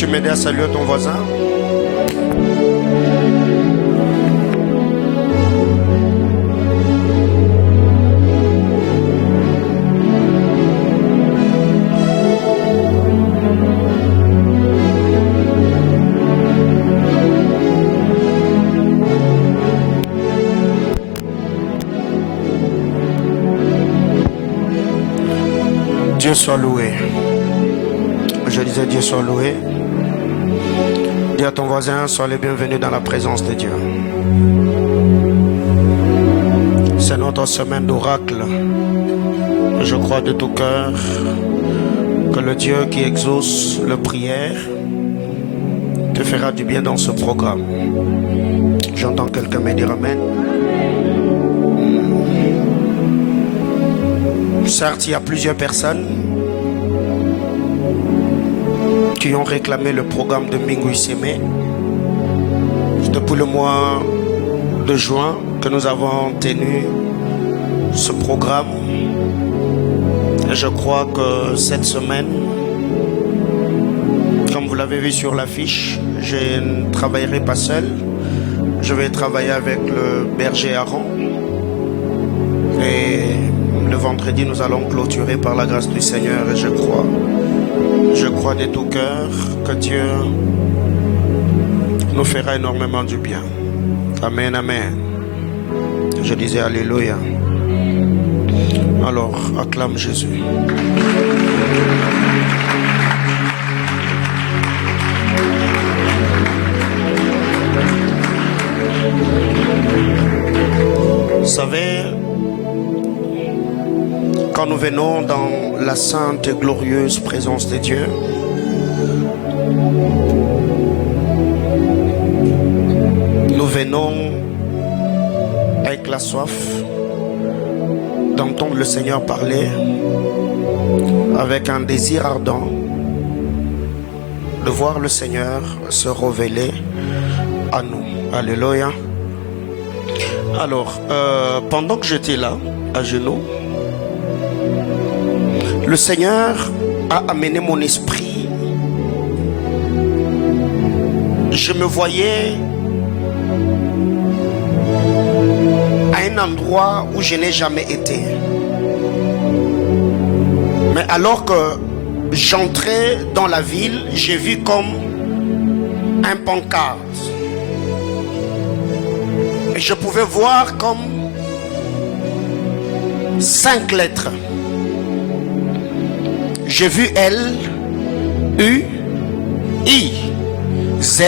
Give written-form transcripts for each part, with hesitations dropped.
Peux-tu m'aider à saluer ton voisin? Dieu soit loué. Je disais Dieu soit loué. Dis à ton voisin, sois le bienvenu dans la présence de Dieu. C'est notre semaine d'oracle. Je crois de tout cœur que le Dieu qui exauce les prières te fera du bien dans ce programme. J'entends quelqu'un me dire amen. Certes, il y a plusieurs personnes qui ont réclamé le programme de Mingu Sémé depuis le mois de juin que nous avons tenu ce programme. Et je crois que cette semaine, comme vous l'avez vu sur l'affiche, je ne travaillerai pas seul. Je vais travailler avec le berger Aaron. Et le vendredi, nous allons clôturer par la grâce du Seigneur. Et je crois de tout cœur que Dieu nous fera énormément du bien. Amen, amen. Je disais alléluia. Alors, acclame Jésus. Vous savez, quand nous venons dans la sainte et glorieuse présence de Dieu, nous venons avec la soif d'entendre le Seigneur parler, avec un désir ardent de voir le Seigneur se révéler à nous. Alléluia. Alors, pendant que j'étais là, à genoux, le Seigneur a amené mon esprit. Je me voyais à un endroit où je n'ai jamais été. Mais alors que j'entrais dans la ville, j'ai vu comme un pancarte. Et je pouvais voir comme 5 lettres. J'ai vu L, U, I, Z,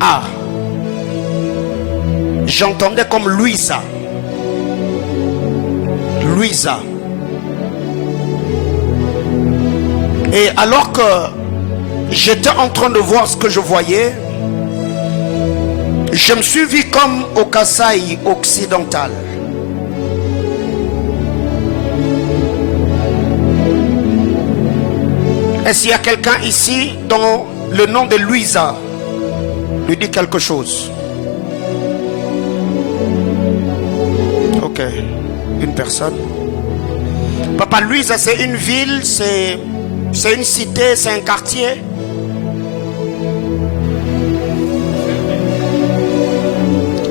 A. J'entendais comme Louisa. Louisa. Et alors que j'étais en train de voir ce que je voyais, je me suis vu comme au Kasaï occidental. Est-ce qu'il y a quelqu'un ici dont le nom de Louisa lui dit quelque chose? Ok, une personne. Papa, Louisa, c'est une ville, c'est une cité, c'est un quartier.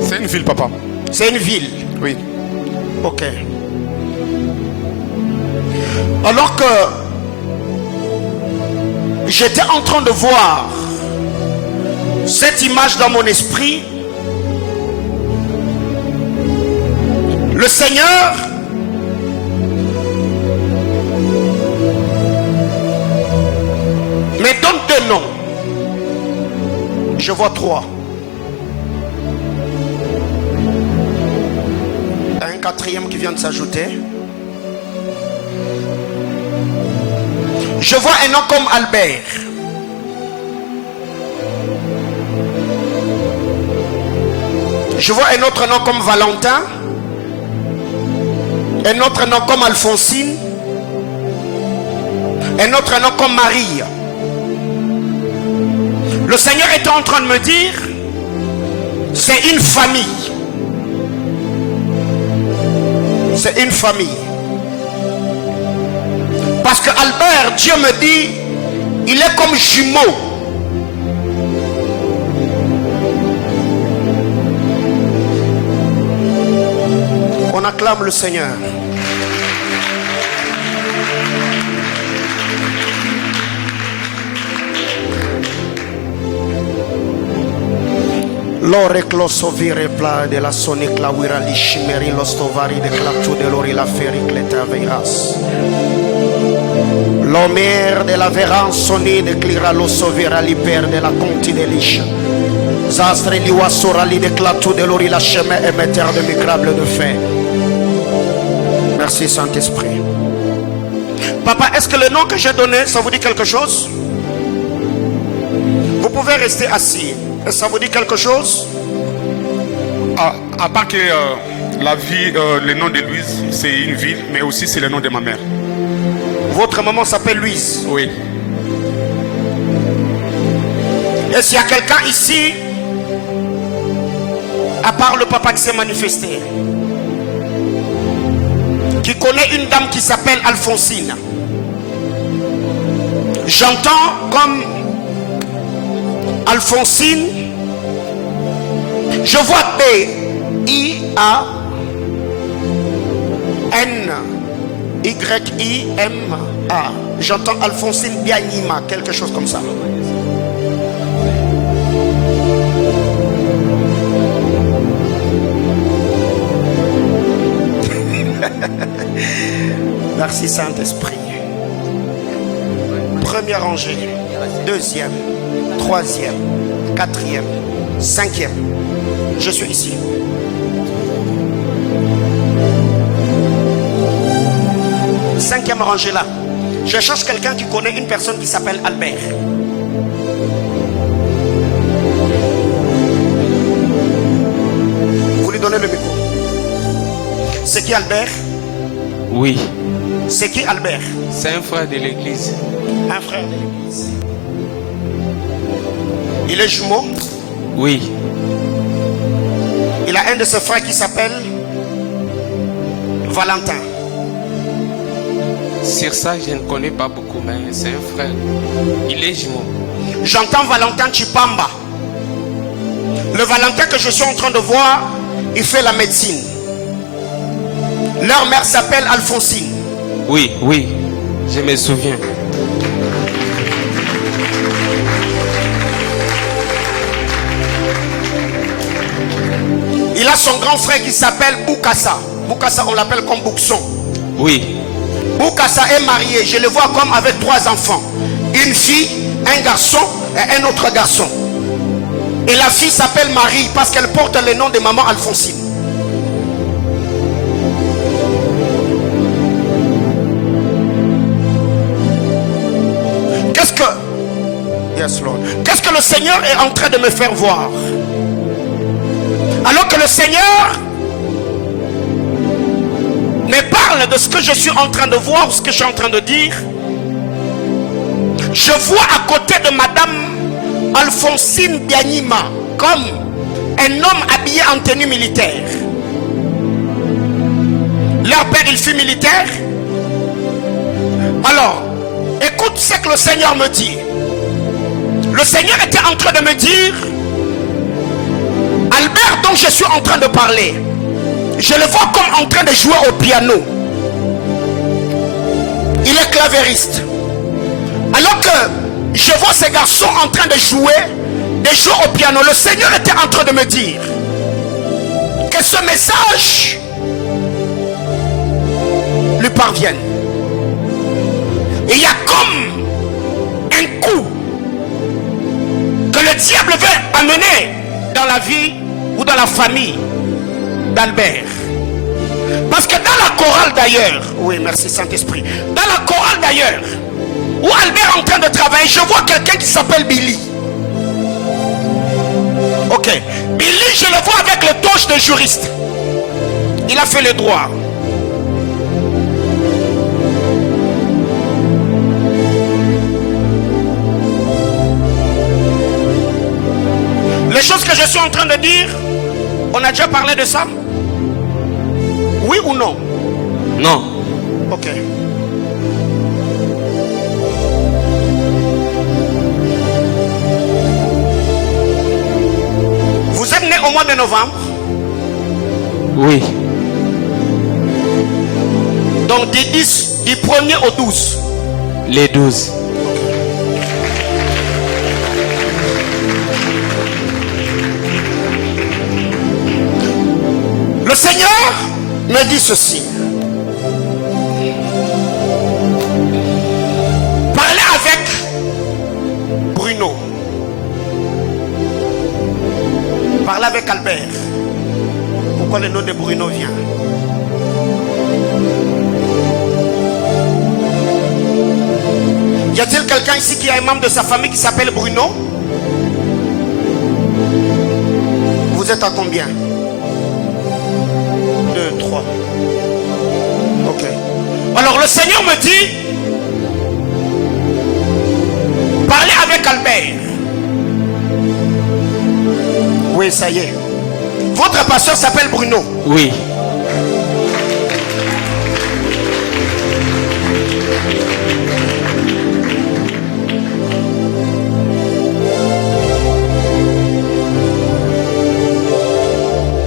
C'est une ville, papa. C'est une ville. Oui. Ok. Alors que j'étais en train de voir cette image dans mon esprit, le Seigneur me donne 2 noms. Je vois 3. Un 4e qui vient de s'ajouter. Je vois un nom comme Albert. Je vois un autre nom comme Valentin. Un autre nom comme Alphonsine. Un autre nom comme Marie. Le Seigneur est en train de me dire, c'est une famille. C'est une famille. Parce que Albert, Dieu me dit, il est comme jumeau On acclame le Seigneur. L'ore closovire pla de la sonic la wira li chimeri lo stovari de claptu de l'ori la feri cleta veiras. L'omer de la veran soni de clira lo sovira li per de la conti de liche. Zastre li wasora li de claptu de l'ori la chemin émetteur de micrable de fait. Merci Saint-Esprit. Papa, est-ce que le nom que j'ai donné, ça vous dit quelque chose? Vous pouvez rester assis. Est-ce que ça vous dit quelque chose? À part que la vie, le nom de Louise, c'est une ville, mais aussi c'est le nom de ma mère. Votre maman s'appelle Louise. Oui. Et s'il y a quelqu'un ici, à part le papa qui s'est manifesté, qui connaît une dame qui s'appelle Alphonsine, j'entends comme Alphonsine, je vois B-I-A-N-Y-I-M-A. J'entends Alphonsine Bianima, quelque chose comme ça. Merci Saint-Esprit. Première rangée, deuxième, troisième, quatrième, cinquième. Je suis ici. Cinquième rangée là. Je cherche quelqu'un qui connaît une personne qui s'appelle Albert. Vous lui donnez le micro. C'est qui Albert? Oui. C'est qui Albert? C'est un frère de l'église. Un frère de l'église. Il est jumeau? Oui. Il a un de ses frères qui s'appelle Valentin. Sur ça, je ne connais pas beaucoup, mais c'est un frère. Il est jumeau. J'entends Valentin Chipamba. Le Valentin que je suis en train de voir, il fait la médecine. Leur mère s'appelle Alphonsine. Oui, oui, je me souviens. Il a son grand frère qui s'appelle Boukassa. Boukassa, on l'appelle comme Boukson. Oui. Boukassa est marié, je le vois comme avec 3 enfants. Une fille, un garçon et un autre garçon. Et la fille s'appelle Marie parce qu'elle porte le nom de maman Alphonsine. Qu'est-ce que le Seigneur est en train de me faire voir? Alors que le Seigneur me parle de ce que je suis en train de voir, ce que je suis en train de dire, je vois à côté de madame Alphonsine Bianima comme un homme habillé en tenue militaire. Leur père, il fut militaire. Alors, écoute ce que le Seigneur me dit. Le Seigneur était en train de me dire, Albert dont je suis en train de parler, je le vois comme en train de jouer au piano. Il est clavériste. Alors que je vois ces garçons en train de jouer au piano, le Seigneur était en train de me dire que ce message lui parvienne. Et il y a comme un coup que le diable veut amener dans la vie ou dans la famille d'Albert. Parce que dans la chorale d'ailleurs, oui merci Saint-Esprit, dans la chorale d'ailleurs, où Albert est en train de travailler, je vois quelqu'un qui s'appelle Billy. Ok, Billy je le vois avec le toche de juriste. Il a fait le droit. Les choses que je suis en train de dire, on a déjà parlé de ça? Oui ou non? Non. Ok. Vous êtes né au mois de novembre? Oui. Donc du 10, du 1er au 12. Les 12. Le Seigneur me dit ceci. Parlez avec Bruno. Parlez avec Albert. Pourquoi le nom de Bruno vient? Y a-t-il quelqu'un ici qui a un membre de sa famille qui s'appelle Bruno? Vous êtes à combien? 2, 3. Ok. Alors le Seigneur me dit, parlez avec Albert. Oui, ça y est. Votre pasteur s'appelle Bruno. Oui.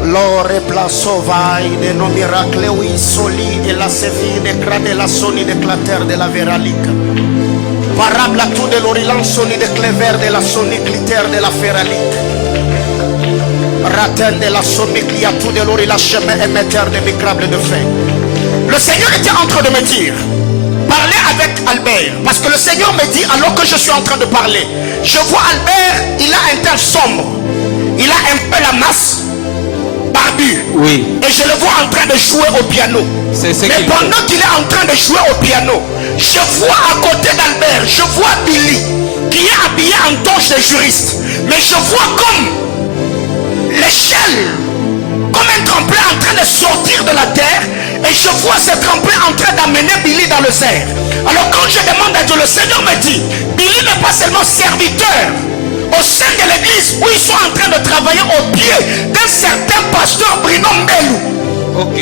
L'ore plaso vai de no miracle oui soli e la sevine crade la soni de clater de la veralica. Parabla tu de l'orilan soni de clever de la soni cliter de la feralique. Raten de la soni cliatou de l'orila chemin émetteur de micrable de fer. Le Seigneur était en train de me dire, parlez avec Albert. Parce que le Seigneur me dit, alors que je suis en train de parler, je vois Albert, il a un teint sombre. Il a un peu la masse. Barbu. Oui. Et je le vois en train de jouer au piano. Mais pendant qu'il est en train de jouer au piano, je vois à côté d'Albert, je vois Billy qui est habillé en toge de juriste. Mais je vois comme l'échelle, comme un tremplin en train de sortir de la terre. Et je vois ce tremplin en train d'amener Billy dans le cerf. Alors quand je demande à Dieu, le Seigneur me dit, Billy n'est pas seulement serviteur au sein de l'église où ils sont en train de travailler au pied d'un certain pasteur Bruno Mbelou. Ok.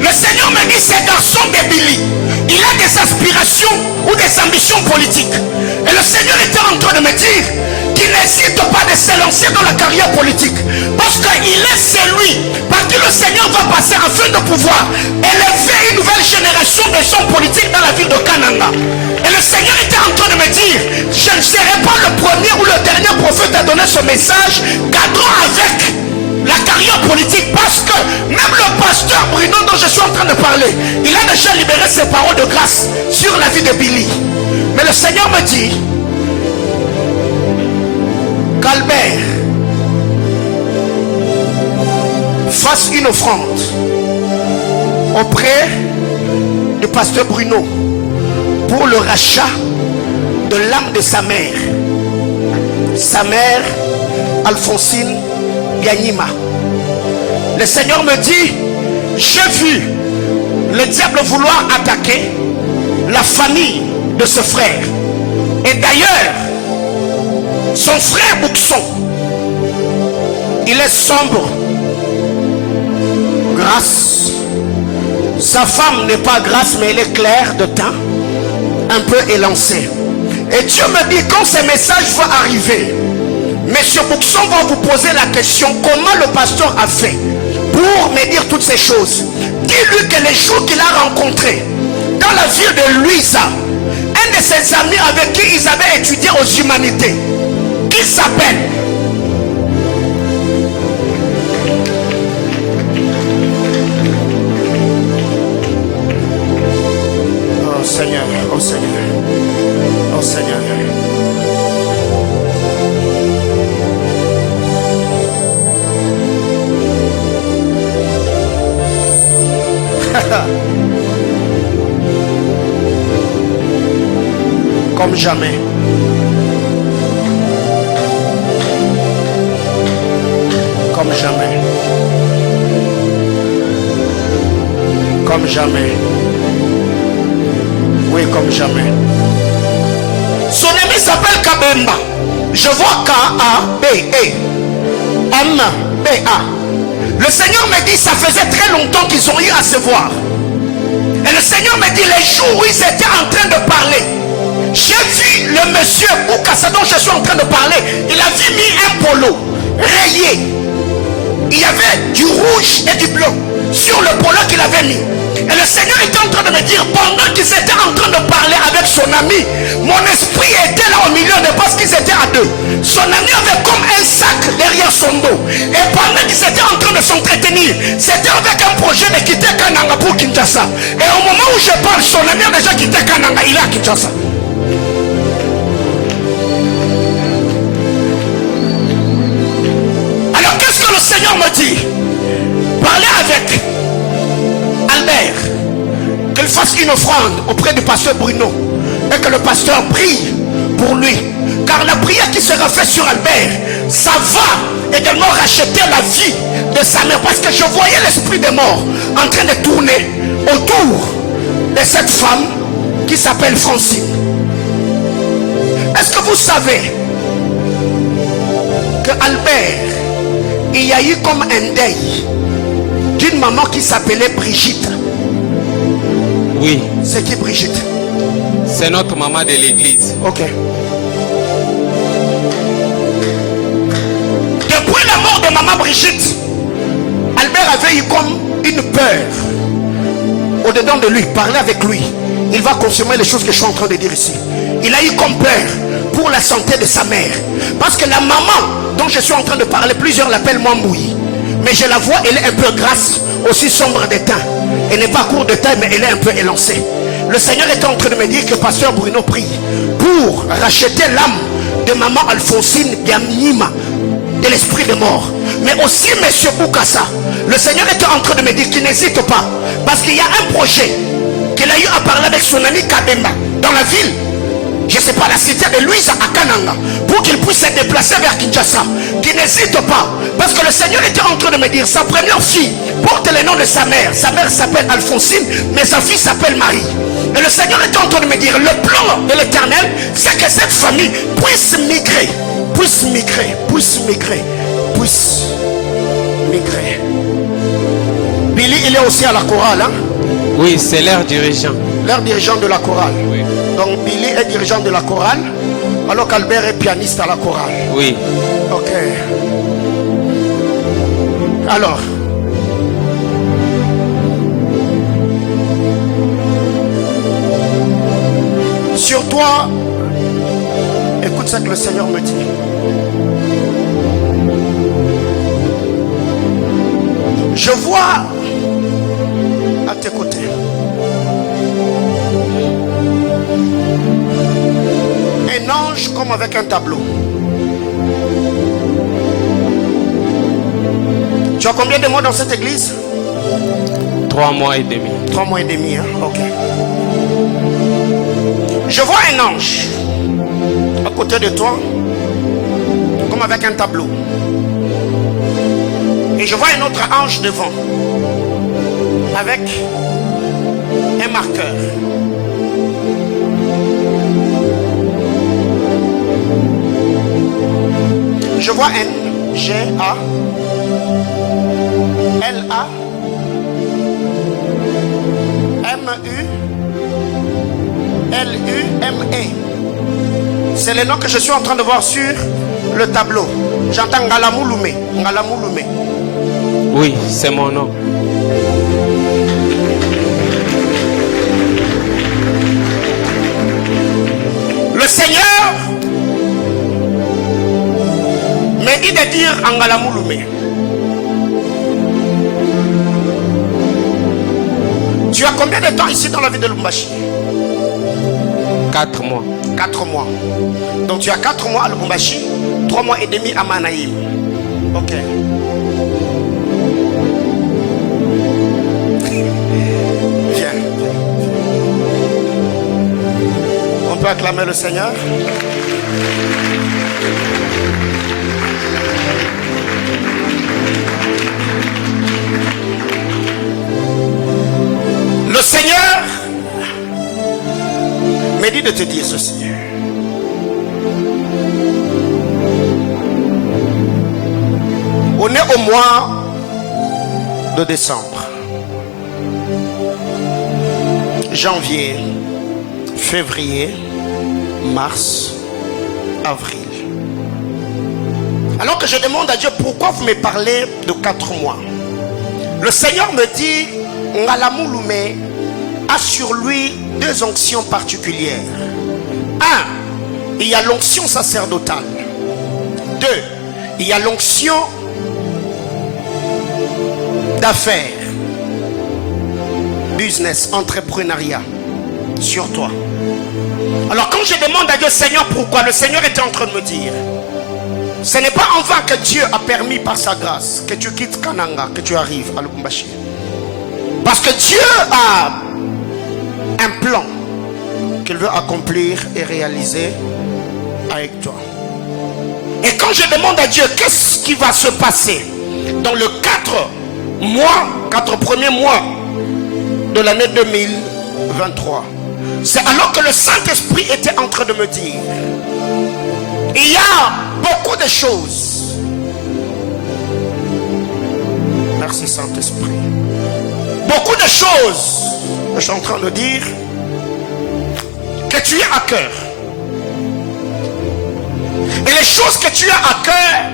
Le Seigneur me dit, ce garçon de Billy, il a des aspirations ou des ambitions politiques. Et le Seigneur était en train de me dire qu'il n'hésite pas de se lancer dans la carrière politique. Parce qu'il est celui par qui le Seigneur va passer afin de pouvoir élever une nouvelle génération de gens politiques dans la ville de Kananga. Et le Seigneur était en train de me dire, je ne serai pas le premier ou le dernier prophète à donner ce message, cadrant avec la carrière politique, parce que même le pasteur Bruno dont je suis en train de parler, il a déjà libéré ses paroles de grâce sur la vie de Billy. Mais le Seigneur me dit qu'Albert fasse une offrande auprès du pasteur Bruno pour le rachat de l'âme de sa mère Alphonsine Bianima. Le Seigneur me dit, j'ai vu le diable vouloir attaquer la famille de ce frère. Et d'ailleurs, son frère Bouxon, il est sombre, grasse. Sa femme n'est pas grasse, mais elle est claire de teint, un peu élancée. Et Dieu me dit, quand ce message va arriver, Monsieur Bouxon va vous poser la question, comment le pasteur a fait pour me dire toutes ces choses. Dis-lui que les jours qu'il a rencontrés dans la ville de Luisa, un de ses amis avec qui ils avaient étudié aux humanités, qui s'appelle oh Seigneur, oh Seigneur, oh Seigneur. Comme jamais. Comme jamais. Comme jamais. Oui, comme jamais. Son ami s'appelle Kabemba. Je vois K-A-B-E. M-B-A. Le Seigneur me dit, ça faisait très longtemps qu'ils ont eu à se voir. Et le Seigneur me dit, les jours où ils étaient en train de parler, j'ai vu le monsieur Boukassa dont je suis en train de parler. Il avait mis un polo rayé il y avait du rouge et du blanc sur le polo qu'il avait mis. Et le Seigneur était en train de me dire, pendant qu'ils étaient en train de parler avec son ami, mon esprit était là au milieu de parce qu'ils étaient à deux. Son ami avait comme un sac derrière son dos. Et pendant qu'ils étaient en train de s'entretenir, c'était avec un projet de quitter Kananga pour Kinshasa. Et au moment où je parle, son ami a déjà quitté Kananga, il est à Kinshasa. Alors qu'est-ce que le Seigneur me dit? Parlez avec Albert, qu'il fasse une offrande auprès du pasteur Bruno et que le pasteur prie pour lui, car la prière qui sera faite sur Albert, ça va également racheter la vie de sa mère, parce que je voyais l'esprit des morts en train de tourner autour de cette femme qui s'appelle Francine. Est-ce que vous savez que Albert, il y a eu comme un deuil d'une maman qui s'appelait Brigitte? Oui. C'est qui Brigitte? C'est notre maman de l'église. Ok. Depuis la mort de maman Brigitte, Albert avait eu comme une peur au-dedans de lui. Parler avec lui, il va consommer les choses que je suis en train de dire ici. Il a eu comme peur pour la santé de sa mère, parce que la maman dont je suis en train de parler, plusieurs l'appellent Mwambouyi, mais je la vois, elle est un peu grasse, aussi sombre de teint. Elle n'est pas court de taille, mais elle est un peu élancée. Le Seigneur était en train de me dire que pasteur Bruno prie pour racheter l'âme de maman Alphonsine Biamnima de l'esprit de mort. Mais aussi monsieur Boukassa, le Seigneur était en train de me dire qu'il n'hésite pas, parce qu'il y a un projet qu'il a eu à parler avec son ami Kabemba dans la ville, je ne sais pas, la cité de Louise à Kananga, pour qu'il puisse se déplacer vers Kinshasa. Qu'il n'hésite pas, parce que le Seigneur était en train de me dire, sa première fille porte le nom de sa mère. Sa mère s'appelle Alphonsine, mais sa fille s'appelle Marie. Et le Seigneur était en train de me dire, le plan de l'Éternel, c'est que cette famille puisse migrer, puisse migrer, puisse migrer, puisse migrer. Billy, il est aussi à la chorale, hein? Oui, c'est leur dirigeant. Leur dirigeant de la chorale. Oui. Donc Billy est dirigeant de la chorale, alors qu'Albert est pianiste à la chorale. Oui. Ok. Alors, sur toi, écoute ce que le Seigneur me dit. Je vois à tes côtés un ange comme avec un tableau. Tu as combien de mois dans cette église? 3 mois et demi. 3 mois et demi, hein? Ok. Je vois un ange à côté de toi, comme avec un tableau. Et je vois un autre ange devant, avec un marqueur. Je vois N, G, A, L, A, M, U, L, U, M, E. C'est le nom que je suis en train de voir sur le tableau. J'entends Ngalamouloumé. Ngalamouloumé. Oui, c'est mon nom. Le Seigneur me dit de dire Ngalamouloumé. Tu as combien de temps ici dans la ville de Lubumbashi? 4 mois. 4 mois. Donc tu as 4 mois à Lubumbashi, 3 mois et demi à Manaïm. Ok. Viens. On peut acclamer le Seigneur. Le Seigneur me dit de te dire ceci. On est au mois de décembre. Janvier, février, mars, avril. Alors que je demande à Dieu, pourquoi vous me parlez de 4 mois? Le Seigneur me dit, Ngalamouloumé a sur lui 2 onctions particulières. 1, il y a l'onction sacerdotale. 2, il y a l'onction d'affaires, business, entrepreneuriat sur toi. Alors quand je demande à Dieu, Seigneur, pourquoi? Le Seigneur était en train de me dire, ce n'est pas en vain que Dieu a permis par sa grâce que tu quittes Kananga, que tu arrives à Lubumbashi. Parce que Dieu a un plan qu'il veut accomplir et réaliser avec toi. Et quand je demande à Dieu, qu'est-ce qui va se passer dans le 4 premiers mois de l'année 2023, c'est alors que le Saint-Esprit était en train de me dire, il y a beaucoup de choses. Merci Saint-Esprit. Beaucoup de choses, je suis en train de dire, que tu as à cœur. Et les choses que tu as à cœur,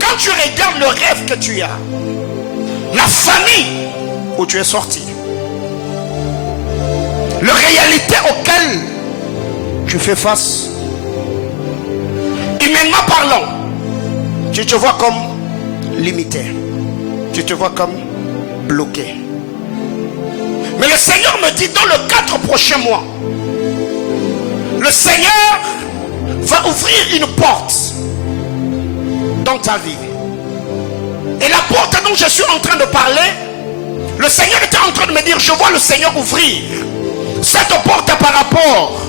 quand tu regardes le rêve que tu as, la famille où tu es sorti, la réalité auquel tu fais face, humainement parlant, tu te vois comme limité, tu te vois comme bloqué. Mais le Seigneur me dit, dans les 4 prochains mois, le Seigneur va ouvrir une porte dans ta vie. Et la porte dont je suis en train de parler, le Seigneur était en train de me dire, je vois le Seigneur ouvrir cette porte par rapport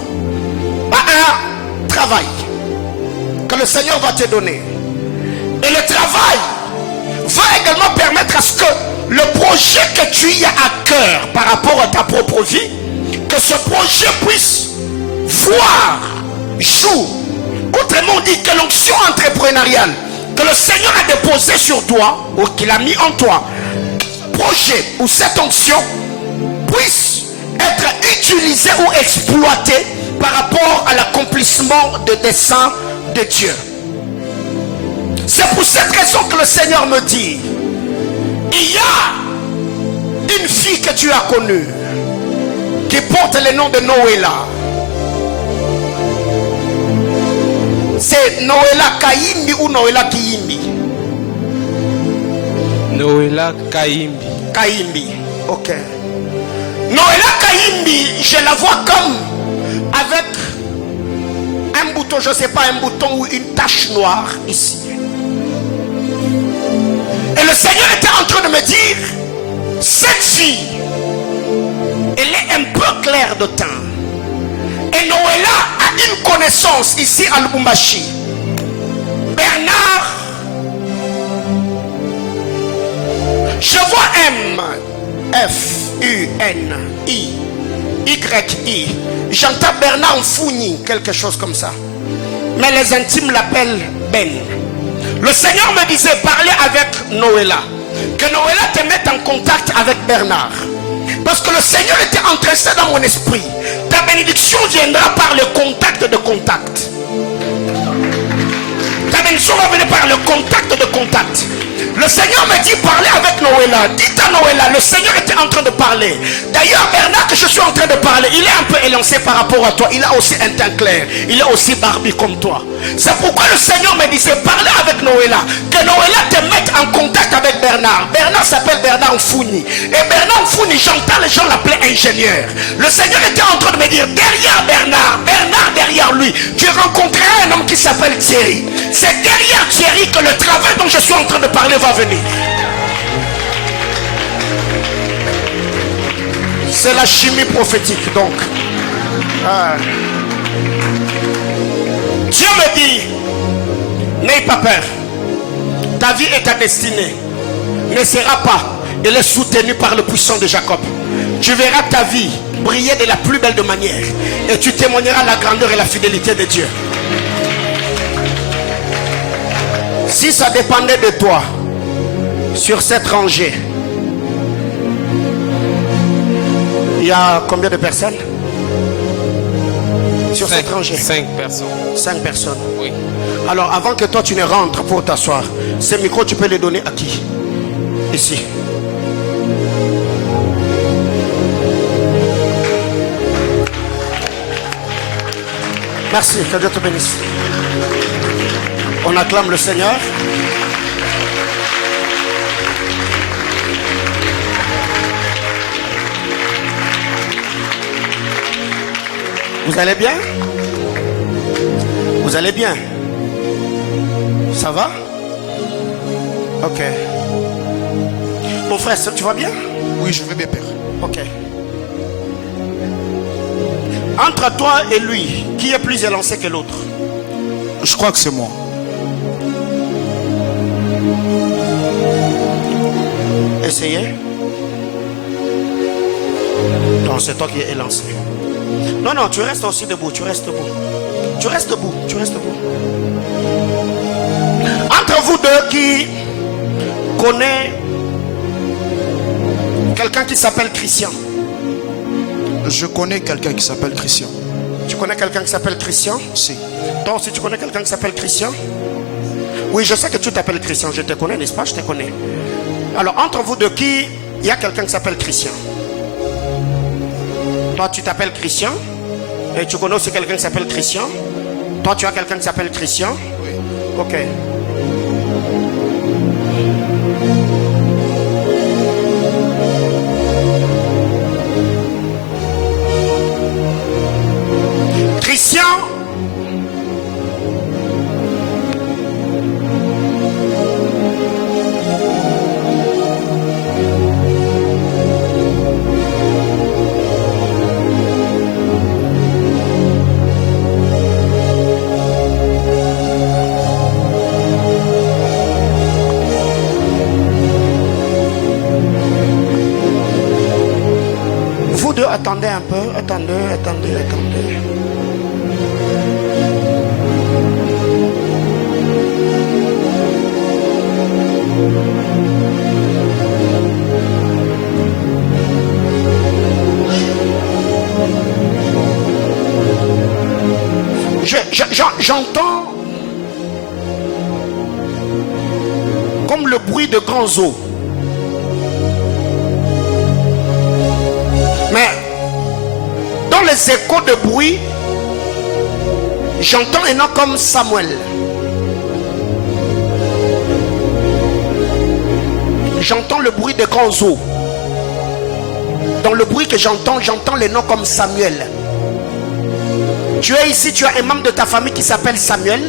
à un travail que le Seigneur va te donner. Et le travail va également permettre à ce que le projet que tu y as à cœur par rapport à ta propre vie, que ce projet puisse voir jour. Autrement dit, que l'onction entrepreneuriale que le Seigneur a déposée sur toi, ou qu'il a mis en toi, ce projet ou cette onction puisse être utilisée ou exploitée par rapport à l'accomplissement de desseins de Dieu. C'est pour cette raison que le Seigneur me dit, il y a une fille que tu as connue qui porte le nom de Noéla. C'est Noéla Kaimbi ou Noéla Kiimbi? Noéla Kaimbi. Kaimbi, ok. Noéla Kaimbi, je la vois comme avec un bouton, je ne sais pas, un bouton ou une tache noire ici. Et le Seigneur était en train de me dire, cette fille, elle est un peu claire de teint. Et Noéla a une connaissance ici à Lubumbashi. Bernard, je vois M, F, U, N, I, Y, I. J'entends Bernard Mfouni, quelque chose comme ça. Mais les intimes l'appellent Ben. Le Seigneur me disait, parler avec Noéla. Que Noéla te mette en contact avec Bernard. Parce que le Seigneur était entré dans mon esprit. Ta bénédiction viendra par le contact de contact. Ta bénédiction va venir par le contact de contact. Le Seigneur me dit, parler avec Noéla. Dites à Noéla, le Seigneur était en train de parler. D'ailleurs, Bernard, que je suis en train de parler, il est un peu élancé par rapport à toi. Il a aussi un teint clair. Il est aussi barbu comme toi. C'est pourquoi le Seigneur me disait, parler avec Noéla. Que Noéla te mette en contact avec Bernard. Bernard s'appelle Bernard Mfouni. Et Bernard Mfouni, j'entends les gens l'appeler ingénieur. Le Seigneur était en train de me dire, derrière Bernard, Bernard derrière lui, tu rencontreras un homme qui s'appelle Thierry. C'est derrière Thierry que le travail dont je suis en train de parler va venir. C'est la chimie prophétique donc. Dieu me dit, n'aie pas peur. Ta vie et ta destinée ne sera pas, elle est soutenue par le puissant de Jacob. Tu verras ta vie briller de la plus belle de manière et tu témoigneras la grandeur et la fidélité de Dieu. Si ça dépendait de toi, sur cette rangée, il y a combien de personnes? Sur cette rangée? 5 personnes. 5 personnes. Oui. Alors, avant que toi tu ne rentres pour t'asseoir, ce micro, tu peux le donner à qui? Ici. Merci, que Dieu te bénisse. On acclame le Seigneur. Vous allez bien? Vous allez bien? Ça va? Ok. Mon frère, tu vas bien? Oui, je vais bien, Père. Ok. Entre toi et lui, qui est plus élancé que l'autre? Je crois que c'est moi. Essayez. Non, c'est toi qui es élancé. Non, non, tu restes aussi debout, tu restes debout. Tu restes debout, tu restes debout. Entre vous deux qui connaît quelqu'un qui s'appelle Christian. Je connais quelqu'un qui s'appelle Christian. Tu connais quelqu'un qui s'appelle Christian? Si. Toi aussi tu connais quelqu'un qui s'appelle Christian? Oui, je sais que tu t'appelles Christian, je te connais, n'est-ce pas? Je te connais. Alors, entre vous deux qui, il y a quelqu'un qui s'appelle Christian. Toi, tu t'appelles Christian. Et tu connais aussi quelqu'un qui s'appelle Christian. Toi, tu as quelqu'un qui s'appelle Christian. Oui. Ok. Christian. Vous deux, attendez un peu, attendez. J'entends comme le bruit de grands eaux. Mais dans les échos de bruit, j'entends un nom comme Samuel. J'entends le bruit de grands eaux. Dans le bruit que j'entends les noms comme Samuel. Tu es ici, tu as un membre de ta famille qui s'appelle Samuel.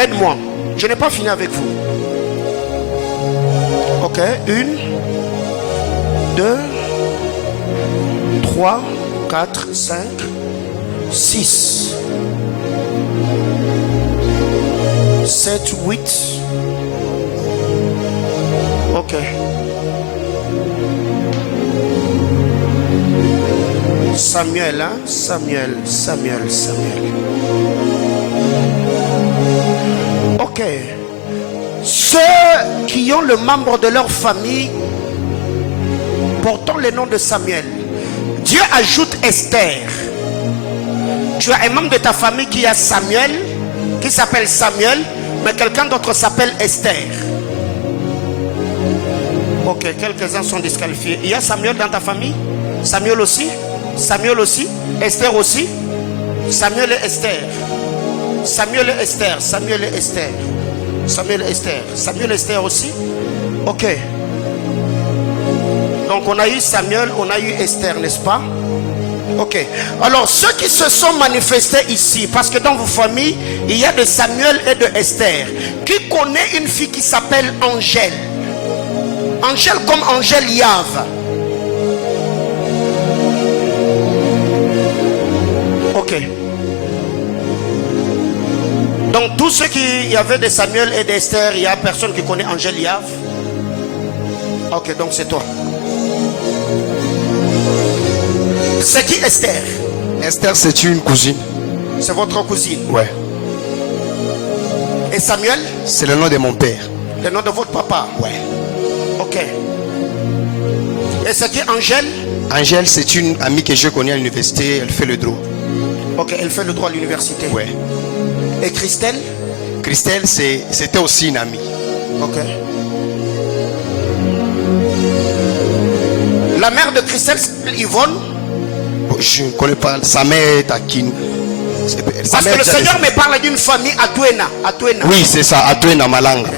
Aide-moi. Je n'ai pas fini avec vous. Ok, 1, 2, 3, 4, 5, 6, 7, 8. Ok. Samuel, hein? Samuel. Ok. Ceux qui ont le membre de leur famille portant le nom de Samuel, Dieu ajoute Esther. Tu as un membre de ta famille qui a Samuel, qui s'appelle Samuel, mais quelqu'un d'autre s'appelle Esther. Ok, quelques-uns sont disqualifiés. Il y a Samuel dans ta famille? Samuel aussi? Esther aussi? Samuel et Esther. Samuel et Esther aussi? Ok. Donc on a eu Samuel, on a eu Esther, n'est-ce pas? Ok. Alors ceux qui se sont manifestés ici, parce que dans vos familles, il y a de Samuel et de Esther. Qui connaît une fille qui s'appelle Angèle? Angèle comme Angèle Yave. Ok. Donc tous ceux qui y avait de Samuel et d'Esther, il n'y a personne qui connaît Angèle Yave. Ok, donc c'est toi. C'est qui Esther? Esther, c'est une cousine. C'est votre cousine? Ouais. Et Samuel? C'est le nom de mon père. Le nom de votre papa? Ouais. Ok. Et c'est qui Angèle? Angèle, c'est une amie que je connais à l'université. Elle fait le droit. Ok, elle fait le droit à l'université. Ouais. Et Christelle? Christelle, c'était aussi une amie. Ok. La mère de Christelle s'appelle Yvonne. Je ne connais pas. Sa mère est à Kin. Parce que le Seigneur me parle d'une famille à Douena. Oui, c'est ça, à Douena Malanga.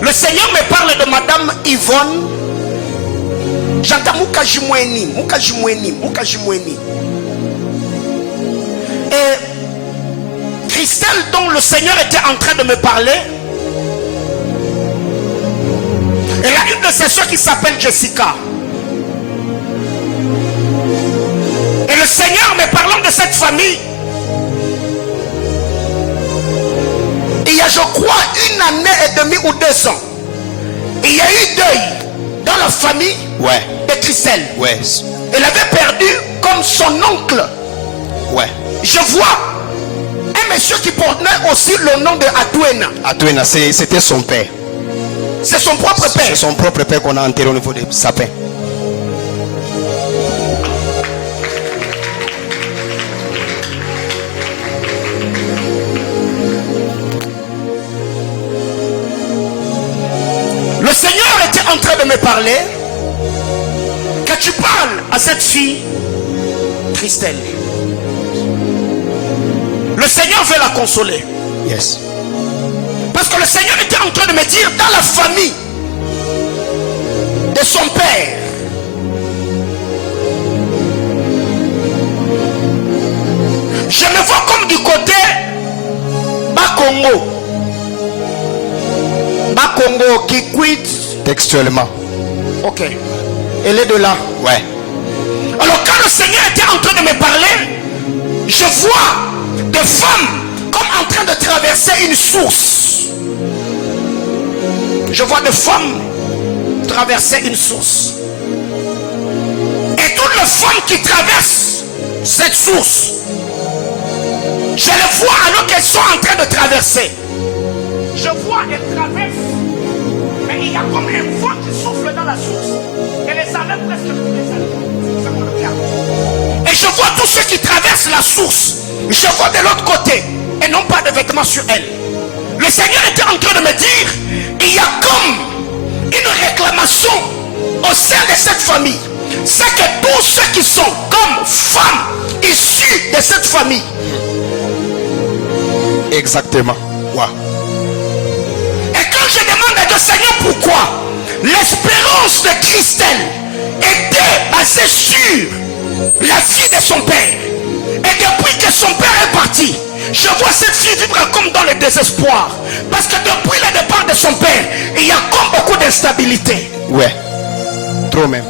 Le Seigneur me parle de Madame Yvonne. J'entends Moukajimweni. Et Christelle, dont le Seigneur était en train de me parler, elle a une de ses soeurs qui s'appelle Jessica. Et le Seigneur me parlant de cette famille, il y a, je crois, 1 année et demie ou 2 ans, il y a eu deuil dans la famille de Christelle. Ouais. Elle avait perdu comme son oncle. Ouais. Je vois un monsieur qui portait aussi le nom de Adouena. Adouena, c'était son père. C'est son propre père. C'est son propre père qu'on a enterré au niveau des sapins. Le Seigneur était en train de me parler que tu parles à cette fille, Christelle. Le Seigneur veut la consoler. Yes. Parce que le Seigneur était en train de me dire, dans la famille de son père, je me vois comme du côté Bakongo. Bakongo qui quitte. Textuellement. Ok. Elle est de là. Ouais. Alors quand le Seigneur était en train de me parler, je vois des femmes comme en train de traverser une source. Je vois des femmes traverser une source. Et toutes les femmes qui traversent cette source, je les vois alors qu'elles sont en train de traverser. Je vois elles traversent, mais il y a comme un vent qui souffle dans la source. Et les enlève presque tous les années. Et je vois tous ceux qui traversent la source. Je vois de l'autre côté et non pas de vêtements sur elles. Le Seigneur était en train de me dire, il y a comme une réclamation au sein de cette famille. C'est que tous ceux qui sont comme femmes issues de cette famille. Exactement. Wow. Et quand je demande à Dieu, Seigneur, pourquoi l'espérance de Christelle était basée sur la vie de son père, et depuis que son père est parti, je vois cette fille vivre comme dans le désespoir, parce que depuis le départ de son père, il y a comme beaucoup d'instabilité. Ouais. Trop même.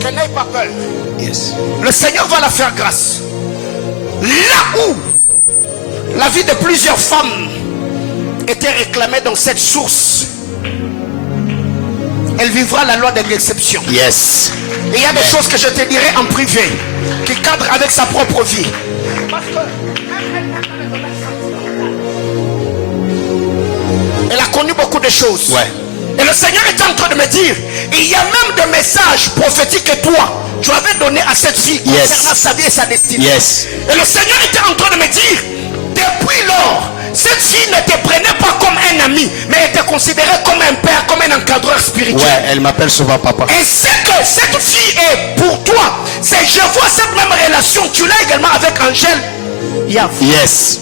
Que n'aie pas peur. Yes. Le Seigneur va la faire grâce. Là où la vie de plusieurs femmes était réclamée dans cette source, elle vivra la loi de l'exception. Yes. Et il y a des choses que je te dirai en privé qui cadrent avec sa propre vie. Parce que elle a connu beaucoup de choses. Ouais. Et le Seigneur est en train de me dire, il y a même des messages prophétiques que toi, tu avais donné à cette fille concernant sa vie et sa destinée. Yes. Et le Seigneur était en train de me dire, depuis lors, cette fille ne te prenait pas comme un ami, mais elle était considérée comme un père, comme un encadreur spirituel. Ouais, elle m'appelle souvent papa. Et c'est que cette fille est pour toi. C'est je vois cette même relation. Tu l'as également avec Angèle. Yes.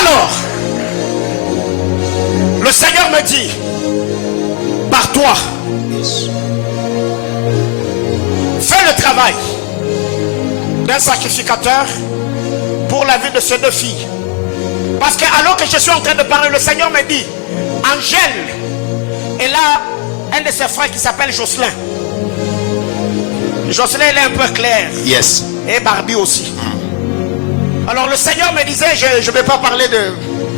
Alors, le Seigneur me dit, par toi, fais le travail d'un sacrificateur pour la vie de ces deux filles. Parce que alors que je suis en train de parler, le Seigneur me dit, Angèle, elle a un de ses frères qui s'appelle Jocelyn. Jocelyn, elle est un peu claire. Yes. Et Barbie aussi. Alors le Seigneur me disait, je ne vais pas parler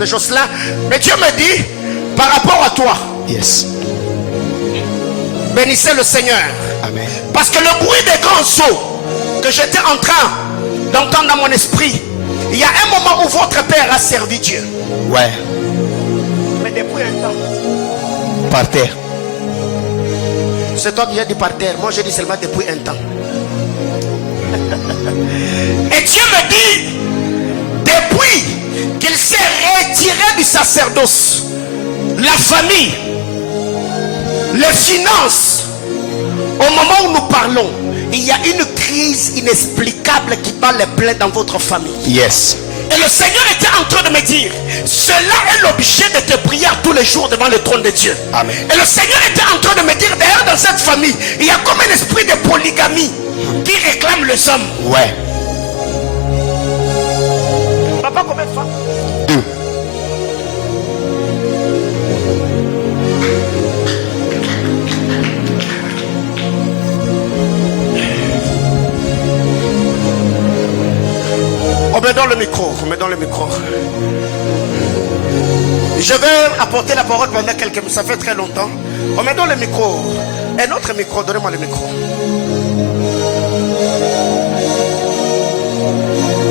de Jocelyn. Mais Dieu me dit, par rapport à toi, Yes. bénissez le Seigneur. Amen. Parce que le bruit des grands sauts que j'étais en train d'entendre dans mon esprit, il y a un moment où votre père a servi Dieu. Ouais. Mais depuis un temps, Par terre. c'est toi qui as dit par terre. Moi, je dis seulement depuis un temps. Et Dieu me dit, depuis qu'il s'est retiré du sacerdoce, la famille, les finances, au moment où nous parlons, il y a une crise inexplicable qui bat les plaies dans votre famille. Yes. Et le Seigneur était en train de me dire, cela est l'objet de tes prières tous les jours devant le trône de Dieu. Amen. Et le Seigneur était en train de me dire, d'ailleurs dans cette famille, il y a comme un esprit de polygamie qui réclame les hommes. Ouais. Papa, combien de femmes? 2. On me donne le micro, on me donne le micro. Je vais apporter la parole pendant quelques minutes, ça fait très longtemps. On me donne le micro. Un autre micro, donnez-moi le micro.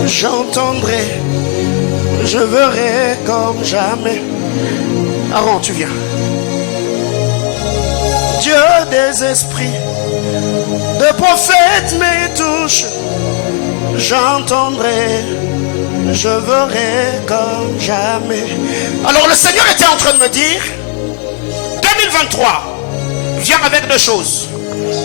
J'entendrai, je verrai comme jamais. Aaron, tu viens. Dieu des esprits, de prophètes me touche. J'entendrai, je verrai comme jamais. Alors le Seigneur était en train de me dire, 2023 vient avec deux choses.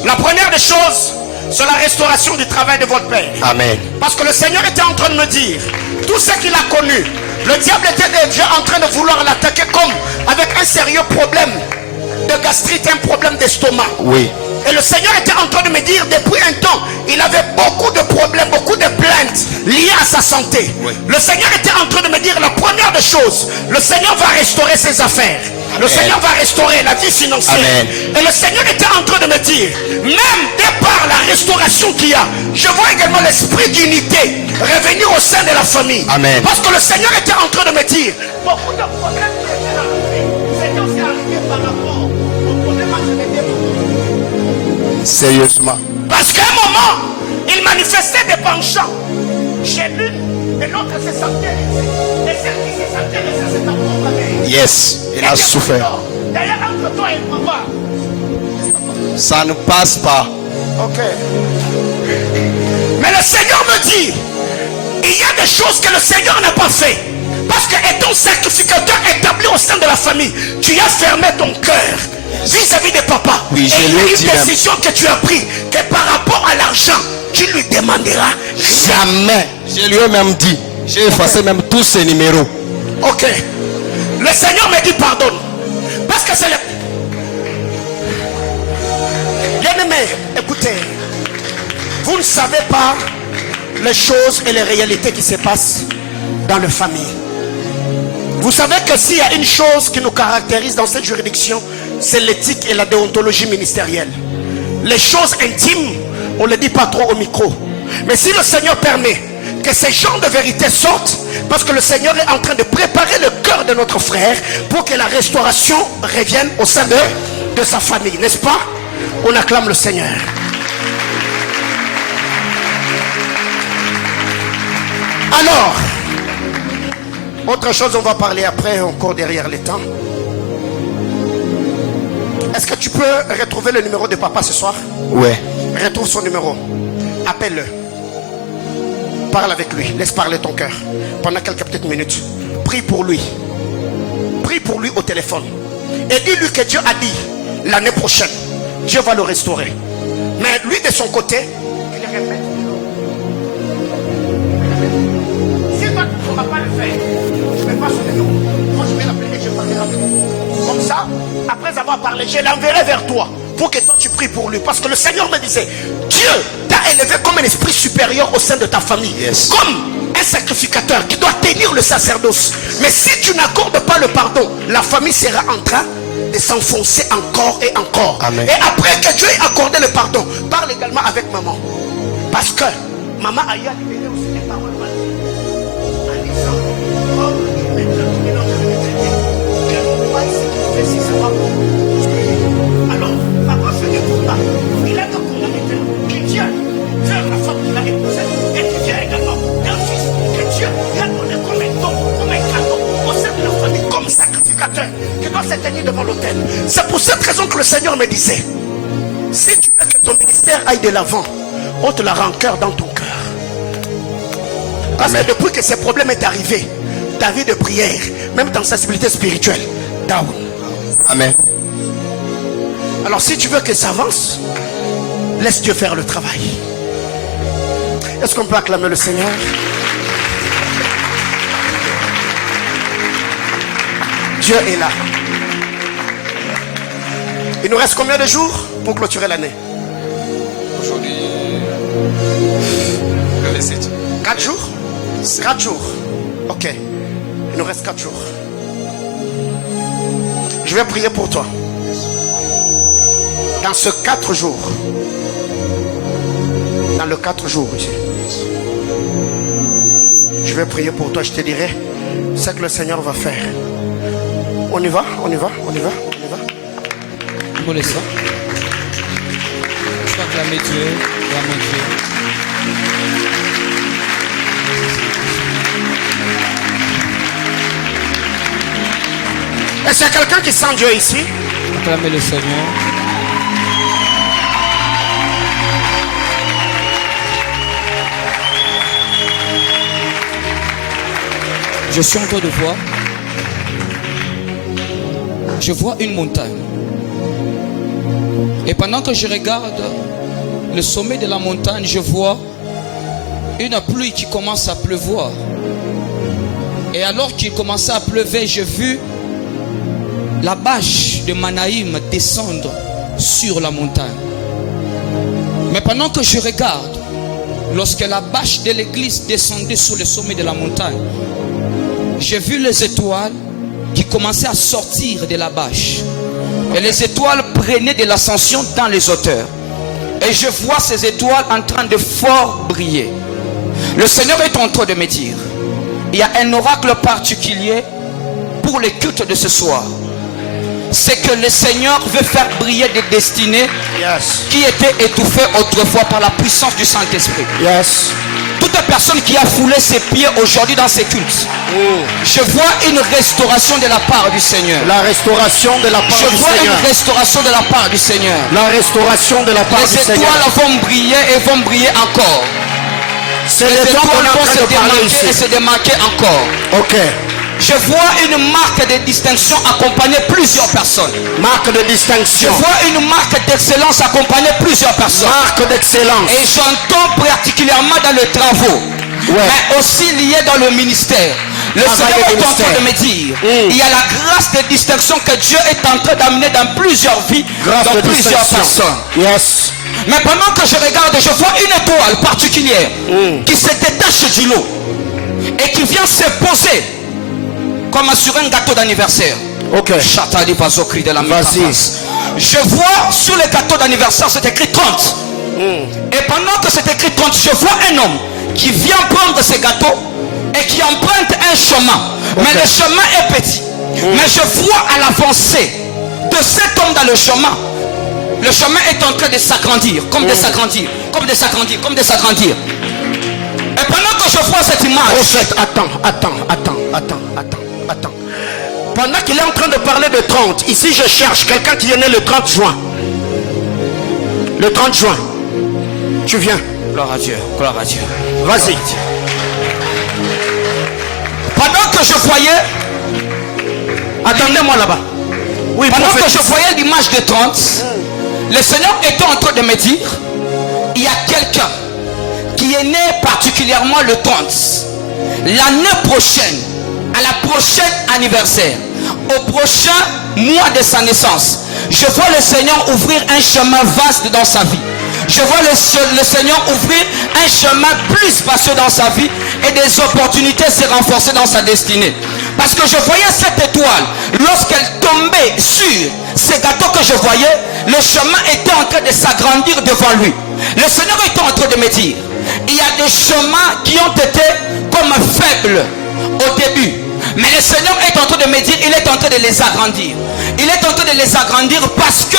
La première des choses, c'est la restauration du travail de votre père. Amen. Parce que le Seigneur était en train de me dire, tout ce qu'il a connu, le diable était déjà en train de vouloir l'attaquer comme avec un sérieux problème de gastrite, un problème d'estomac. Oui. Et le Seigneur était en train de me dire, depuis un temps, il avait beaucoup de problèmes, beaucoup de plaintes liées à sa santé. Oui. Le Seigneur était en train de me dire, la première des choses, le Seigneur va restaurer ses affaires. Amen. Le Seigneur va restaurer la vie financière. Amen. Et le Seigneur était en train de me dire, même de par la restauration qu'il y a, je vois également l'esprit d'unité revenir au sein de la famille. Amen. Parce que le Seigneur était en train de me dire, beaucoup de problèmes qui étaient dans la vie, Seigneur s'est arrivé par rapport au problème que je m'étais. Sérieusement. Parce qu'à un moment, il manifestait des penchants chez l'une et l'autre se sentait lésée. Et celle qui se sentait lésée, c'est ta propre mère. Yes. Il a souffert. D'ailleurs, entre toi et papa. Ça ne passe pas. Ok. Mais le Seigneur me dit, il y a des choses que le Seigneur n'a pas fait. Parce que étant sacrificateur établi au sein de la famille, tu as fermé ton cœur vis-à-vis de papa. Oui, je et il y lui a ai une dit même. décision que tu as prise, que par rapport à l'argent, tu lui demanderas Jamais. Je lui ai même dit. J'ai effacé même tous ses numéros. ok. Le Seigneur me dit pardonne. Parce que c'est le... Bien-aimé, écoutez. Vous ne savez pas les choses et les réalités qui se passent dans les familles. Vous savez que s'il y a une chose qui nous caractérise dans cette juridiction, c'est l'éthique et la déontologie ministérielle. Les choses intimes, on ne les dit pas trop au micro. Mais si le Seigneur permet que ces genres de vérités sortent, parce que le Seigneur est en train de préparer le cœur de notre frère pour que la restauration revienne au sein de sa famille, n'est-ce pas? On acclame le Seigneur. Alors, autre chose, on va parler après, encore derrière les temps. Est-ce que tu peux retrouver le numéro de papa ce soir? Ouais. Retrouve son numéro. Appelle-le. Parle avec lui. Laisse parler ton cœur. Pendant quelques petites minutes. Prie pour lui. Prie pour lui au téléphone. Et dis-lui que Dieu a dit, l'année prochaine, Dieu va le restaurer. Mais lui de son côté, il répète. Si toi tu ne pourras pas le faire, je vais pas son numéro. Moi je vais l'appeler et je parlerai avec lui. Comme ça, après avoir parlé, je l'enverrai vers toi pour que toi tu pries pour lui. Parce que le Seigneur me disait, Dieu t'a élevé comme un esprit supérieur au sein de ta famille. Yes. Comme un sacrificateur qui doit tenir le sacerdoce. Mais si tu n'accordes pas le pardon, la famille sera en train de s'enfoncer encore et encore. Amen. Et après que Dieu ait accordé le pardon, parle également avec maman. Parce que maman a eu à libérer aussi des paroles. En disant, oh, il cette nuit devant l'autel. C'est pour cette raison que le Seigneur me disait, si tu veux que ton ministère aille de l'avant, ôte la rancœur dans ton cœur. Parce que depuis que ce problème est arrivé, ta vie de prière, même ta sensibilité spirituelle, down. Amen. Alors si tu veux que ça avance, laisse Dieu faire le travail. Est-ce qu'on peut acclamer le Seigneur? Dieu est là. Il nous reste combien de jours pour clôturer l'année? Aujourd'hui, le 27. 4 jours? 4 jours. Ok. Il nous reste 4 jours. Je vais prier pour toi. Dans ce 4 jours. Dans le 4 jours. Je vais prier pour toi. Je te dirai ce que le Seigneur va faire. On y va? On y va? On y va? On y va? Comment ça? Je peux acclamer Dieu, acclamer Dieu. Est-ce qu'il y a quelqu'un qui sent Dieu ici? Acclamer le Seigneur. Je suis en train de voir. Je vois une montagne. Et pendant que je regarde le sommet de la montagne, je vois une pluie qui commence à pleuvoir. Et alors qu'il commençait à pleuvoir, j'ai vu la bâche de Manaïm descendre sur la montagne. Mais pendant que je regarde, lorsque la bâche de l'église descendait sur le sommet de la montagne, j'ai vu les étoiles qui commençaient à sortir de la bâche. Et les étoiles prenaient de l'ascension dans les hauteurs. Et je vois ces étoiles en train de fort briller. Le Seigneur est en train de me dire, il y a un oracle particulier pour les cultes de ce soir. C'est que le Seigneur veut faire briller des destinées qui étaient étouffées autrefois par la puissance du Saint-Esprit. Yes. Toute personne qui a foulé ses pieds aujourd'hui dans ces cultes, je vois une restauration de la part du Seigneur. La restauration de la part du Seigneur. Je vois une restauration de la part du Seigneur. La restauration de la part du Seigneur. Les étoiles vont briller et vont briller encore. C'est les étoiles vont se démarquer et se démarquer encore. Ok. Je vois une marque de distinction accompagner plusieurs personnes. Marque de distinction. Je vois une marque d'excellence accompagner plusieurs personnes. Marque d'excellence. Et j'entends particulièrement dans les travaux, mais aussi lié dans le ministère. Le Seigneur est en train de me dire, il y a la grâce de distinction que Dieu est en train d'amener dans plusieurs vies, dans plusieurs personnes. Yes. Mais pendant que je regarde, je vois une étoile particulière qui se détache du lot et qui vient se poser comme sur un gâteau d'anniversaire. Ok. Vas-y. Je vois sur le gâteau d'anniversaire, c'est écrit 30. Et pendant que c'est écrit 30, je vois un homme qui vient prendre ce gâteau et qui emprunte un chemin. Mais le chemin est petit. Mais je vois à l'avancée de cet homme dans le chemin est en train de s'agrandir, comme de s'agrandir, comme de s'agrandir, comme de s'agrandir. Et pendant que je vois cette image, Attends. Pendant qu'il est en train de parler de 30, ici je cherche quelqu'un qui est né le 30 juin. Le 30 juin. Tu viens. Gloire à Dieu, gloire à Dieu. Vas-y. Pendant que je voyais, attendez-moi là-bas. Oui, pendant que je voyais l'image de 30, le Seigneur était en train de me dire, il y a quelqu'un qui est né particulièrement le 30. L'année prochaine, à la prochaine anniversaire, au prochain mois de sa naissance, je vois le Seigneur ouvrir un chemin vaste dans sa vie. Je vois le Seigneur ouvrir un chemin plus spacieux dans sa vie et des opportunités se renforcer dans sa destinée. Parce que je voyais cette étoile, lorsqu'elle tombait sur ces gâteaux que je voyais, le chemin était en train de s'agrandir devant lui. Le Seigneur était en train de me dire, il y a des chemins qui ont été comme faibles au début. Mais le Seigneur est en train de me dire, il est en train de les agrandir. Il est en train de les agrandir parce que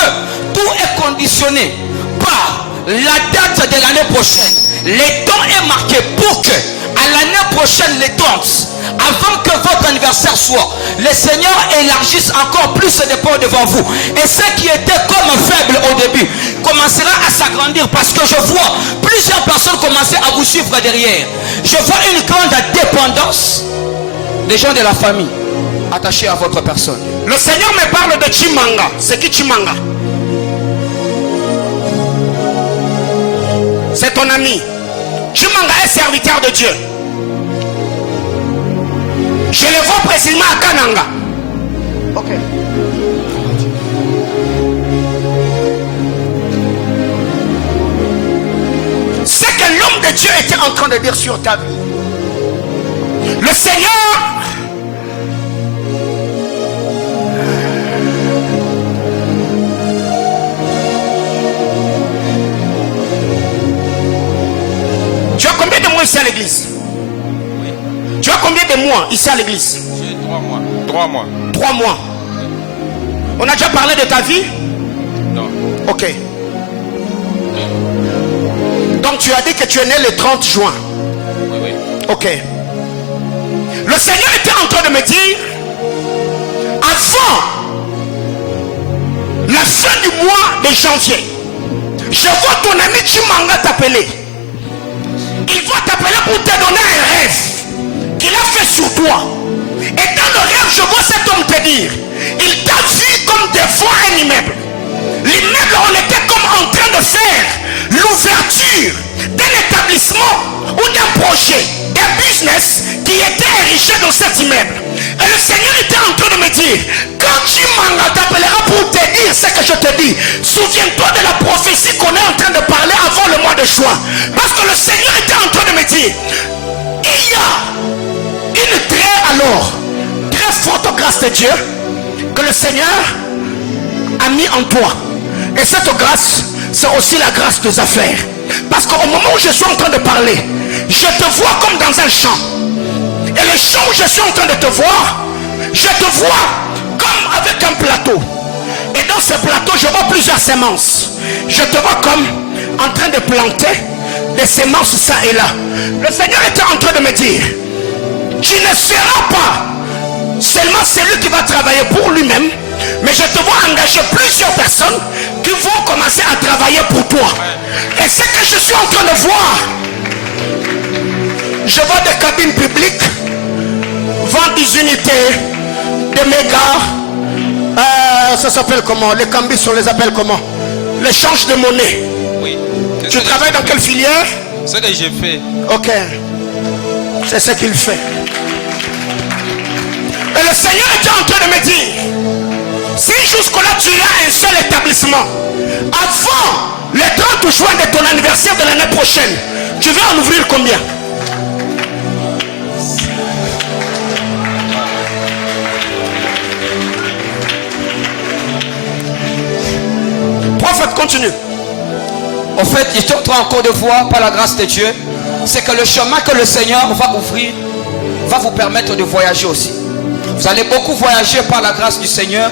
tout est conditionné par la date de l'année prochaine. Le temps est marqué pour que à l'année prochaine, les 30, avant que votre anniversaire adversaires soient, le Seigneur élargisse encore plus ses dépôts devant vous. Et ce qui était comme faible au début commencera à s'agrandir, parce que je vois plusieurs personnes commencer à vous suivre derrière. Je vois une grande dépendance des gens de la famille attachés à votre personne. Le Seigneur me parle de Chimanga. C'est qui Chimanga? C'est ton ami. Chimanga est serviteur de Dieu. Je le vois précisément à Kananga. Ok. C'est que l'homme de Dieu était en train de dire sur ta vie. Le Seigneur Tu as combien de mois ici à l'église? Oui. Tu as combien de mois ici à l'église? J'ai 3 mois. 3 mois. 3 mois. On a déjà parlé de ta vie? Non. Ok. Donc tu as dit que tu es né le 30 juin. Oui, oui. Ok. Le Seigneur était en train de me dire, avant la fin du mois de janvier, je vois ton ami Chimanga t'appeler. Il va t'appeler pour te donner un rêve qu'il a fait sur toi. Et dans le rêve, je vois cet homme te dire, il t'a vu comme devant un immeuble. L'immeuble, on était comme en train de faire l'ouverture d'un établissement ou d'un projet, d'un business qui était érigé dans cet immeuble. Et le Seigneur était en train de me dire, quand Chimanga t'appellera pour te dire ce que je te dis, souviens-toi de la prophétie qu'on est en train de parler avant le mois de juin. Parce que le Seigneur était en train de me dire, il y a une très forte grâce de Dieu que le Seigneur a mis en toi. Et cette grâce, c'est aussi la grâce des affaires. Parce qu'au moment où je suis en train de parler, je te vois comme dans un champ. Et le champ où je suis en train de te voir, je te vois comme avec un plateau. Et dans ce plateau, je vois plusieurs semences. Je te vois comme en train de planter des semences ça et là. Le Seigneur était en train de me dire, tu ne seras pas seulement celui qui va travailler pour lui-même, mais je te vois engager plusieurs personnes qui vont commencer à travailler pour toi. Et ce que je suis en train de voir, je vois des cabines publiques, vendre des unités, des mégas, ça s'appelle comment? Les cambis, on les appelle comment? L'échange de monnaie. Oui. Tu travailles dans quelle filière? Ce que j'ai fait. Ok. C'est ce qu'il fait. Et le Seigneur était en train de me dire, si jusque-là tu as un seul établissement, avant le 30 juin de ton anniversaire de l'année prochaine, tu vas en ouvrir combien? Prophète, continue. En fait, il est en train encore de voir par la grâce de Dieu, c'est que le chemin que le Seigneur va ouvrir va vous permettre de voyager aussi. Vous allez beaucoup voyager par la grâce du Seigneur,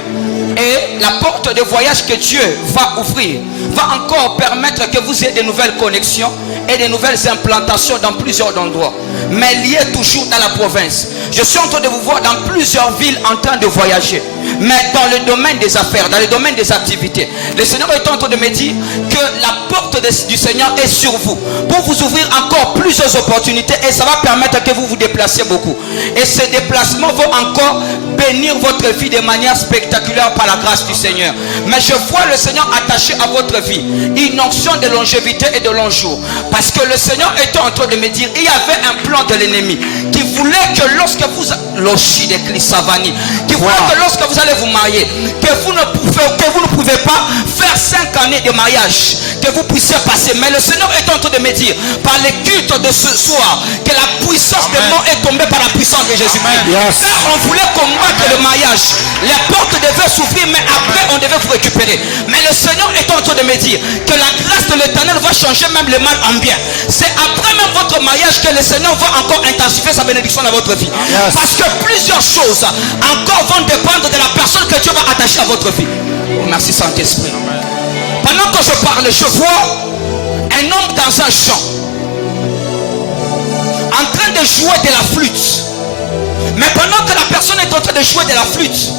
et la porte de voyage que Dieu va ouvrir va encore permettre que vous ayez de nouvelles connexions et de nouvelles implantations dans plusieurs endroits, mais liées toujours dans la province. Je suis en train de vous voir dans plusieurs villes en train de voyager, mais dans le domaine des affaires, dans le domaine des activités. Le Seigneur est en train de me dire que la porte du Seigneur est sur vous pour vous ouvrir encore plusieurs opportunités, et ça va permettre que vous vous déplaciez beaucoup. Et ces déplacements vont encore bénir votre vie de manière spectaculaire par la grâce du Seigneur. Mais je vois le Seigneur attaché à votre vie une onction de longévité et de long jour, parce que le Seigneur était en train de me dire, il y avait un plan de l'ennemi qui voulait que lorsque vous lorsque vous allez vous marier, que vous ne pouvez pas faire 5 années de mariage, que vous puissiez passer. Mais le Seigneur est en train de me dire, par les cultes de ce soir, que la puissance des morts est tombée par la puissance de Jésus-Christ. Car on voulait combattre le mariage, les portes devaient s'ouvrir, mais après on devait vous récupérer. Mais le Seigneur est en train de me dire que la grâce de l'Éternel va changer même le mal en bien. C'est après même votre mariage que le Seigneur va encore intensifier sa bénédiction dans votre vie. Parce que plusieurs choses encore vont dépendre de la personne que Dieu va attacher à votre vie. Oh, merci Saint-Esprit. Pendant que je parle, je vois un homme dans un champ en train de jouer de la flûte. Mais pendant que la personne est en train de jouer de la flûte,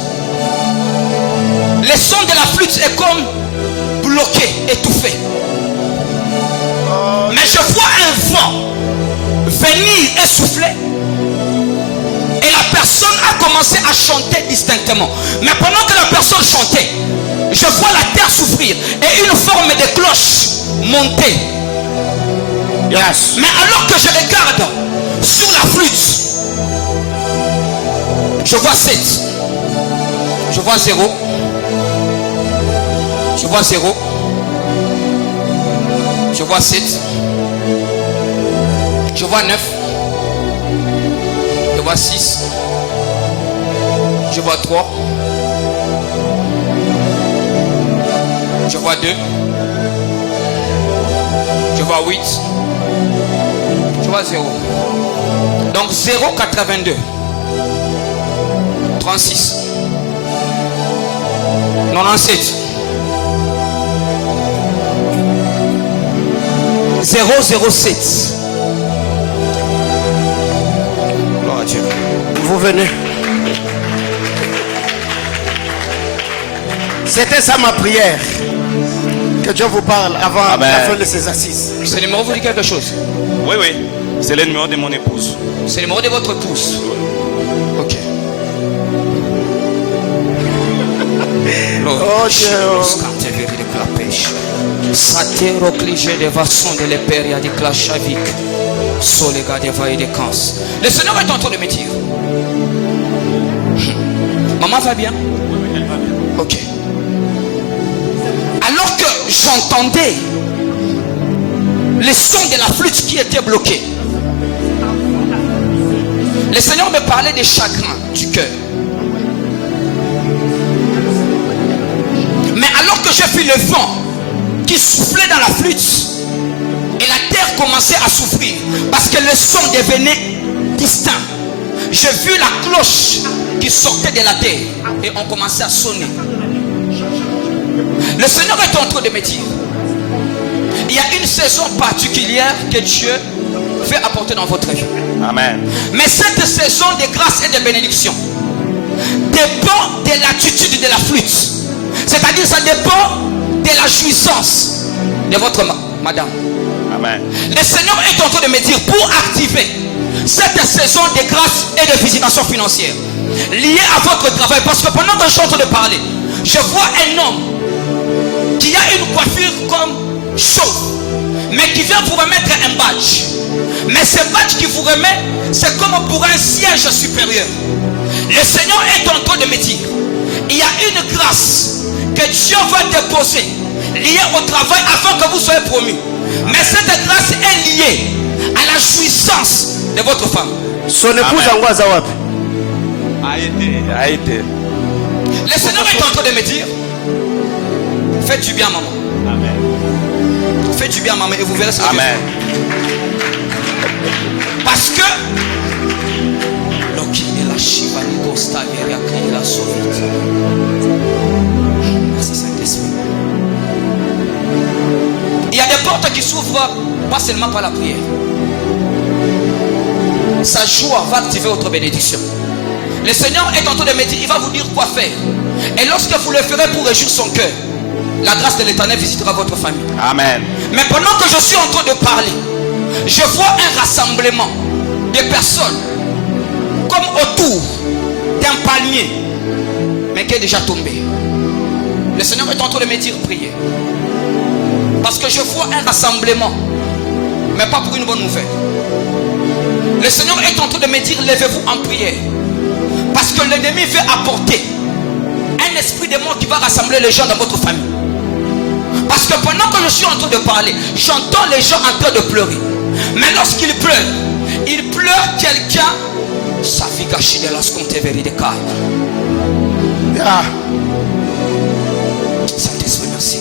le son de la flûte est comme bloqué, étouffé. Mais je vois un vent venir et souffler. Et la personne a commencé à chanter distinctement. Mais pendant que la personne chantait, je vois la terre souffrir et une forme de cloche monter. Yes. Mais alors que je regarde sur la flûte, je vois 7. Je vois 0. Je vois 0. Je vois 7. Je vois 9. Je vois 6. Je vois 3. Je vois 2. Je vois 8. Je vois 0. Donc 0,82. 36. 97. 007. Gloire à Dieu. Vous venez. C'était ça ma prière. Que Dieu vous parle avant Amen. la fin de ces assises. Ce numéro vous dit quelque chose? Oui, oui. C'est le numéro de mon épouse. C'est le numéro de votre épouse. Ok. Oh Dieu. Satero cligé de vasson de l'Eperia di Clashavik. Solega de vaille de Cans. Le Seigneur est en train de me dire. Maman va bien? Ok. Alors que j'entendais les sons de la flûte qui étaient bloqués, le Seigneur me parlait des chagrins du cœur. Mais alors que j'ai vu le vent qui soufflait dans la flûte et la terre commençait à souffrir parce que le son devenait distinct, j'ai vu la cloche qui sortait de la terre et on commençait à sonner. Le Seigneur est en train de me dire, il y a une saison particulière que Dieu fait apporter dans votre vie. Amen. Mais cette saison de grâce et de bénédiction dépend de l'attitude de la flûte. C'est-à-dire ça dépend de la jouissance de votre madame. Amen. Le Seigneur est en train de me dire, pour activer cette saison de grâce et de visitation financière liée à votre travail, parce que pendant que je suis en train de parler, je vois un homme qui a une coiffure comme chauve, mais qui vient vous remettre un badge. Mais ce badge qui vous remet, c'est comme pour un siège supérieur. Le Seigneur est en train de me dire, il y a une grâce que Dieu va déposer liée au travail afin que vous soyez promu. Mais cette grâce est liée à la jouissance de votre femme. Son épouse Angwaza wapi? A été. Le Seigneur est en train de me dire, faites du bien maman. Amen. Faites du bien maman et vous verrez ce que Dieu Amen. fait. Parce que Loki et la Shiva Nicosta Veria la Sovite. Merci Saint-Esprit. Il y a des portes qui s'ouvrent pas seulement par la prière. Sa joie va activer votre bénédiction. Le Seigneur est en train de me dire, il va vous dire quoi faire. Et lorsque vous le ferez pour réjouir son cœur, la grâce de l'Éternel visitera votre famille. Amen. Mais pendant que je suis en train de parler, je vois un rassemblement de personnes comme autour d'un palmier, mais qui est déjà tombé. Le Seigneur est en train de me dire prier. Parce que je vois un rassemblement, mais pas pour une bonne nouvelle. Le Seigneur est en train de me dire, levez-vous en prière. Parce que l'ennemi veut apporter un esprit de mort qui va rassembler les gens dans votre famille. Parce que pendant que je suis en train de parler, j'entends les gens en train de pleurer. Mais lorsqu'ils pleurent quelqu'un. Ça fait gâcher de la sconte vérité. Ah, Saint-Esprit, merci.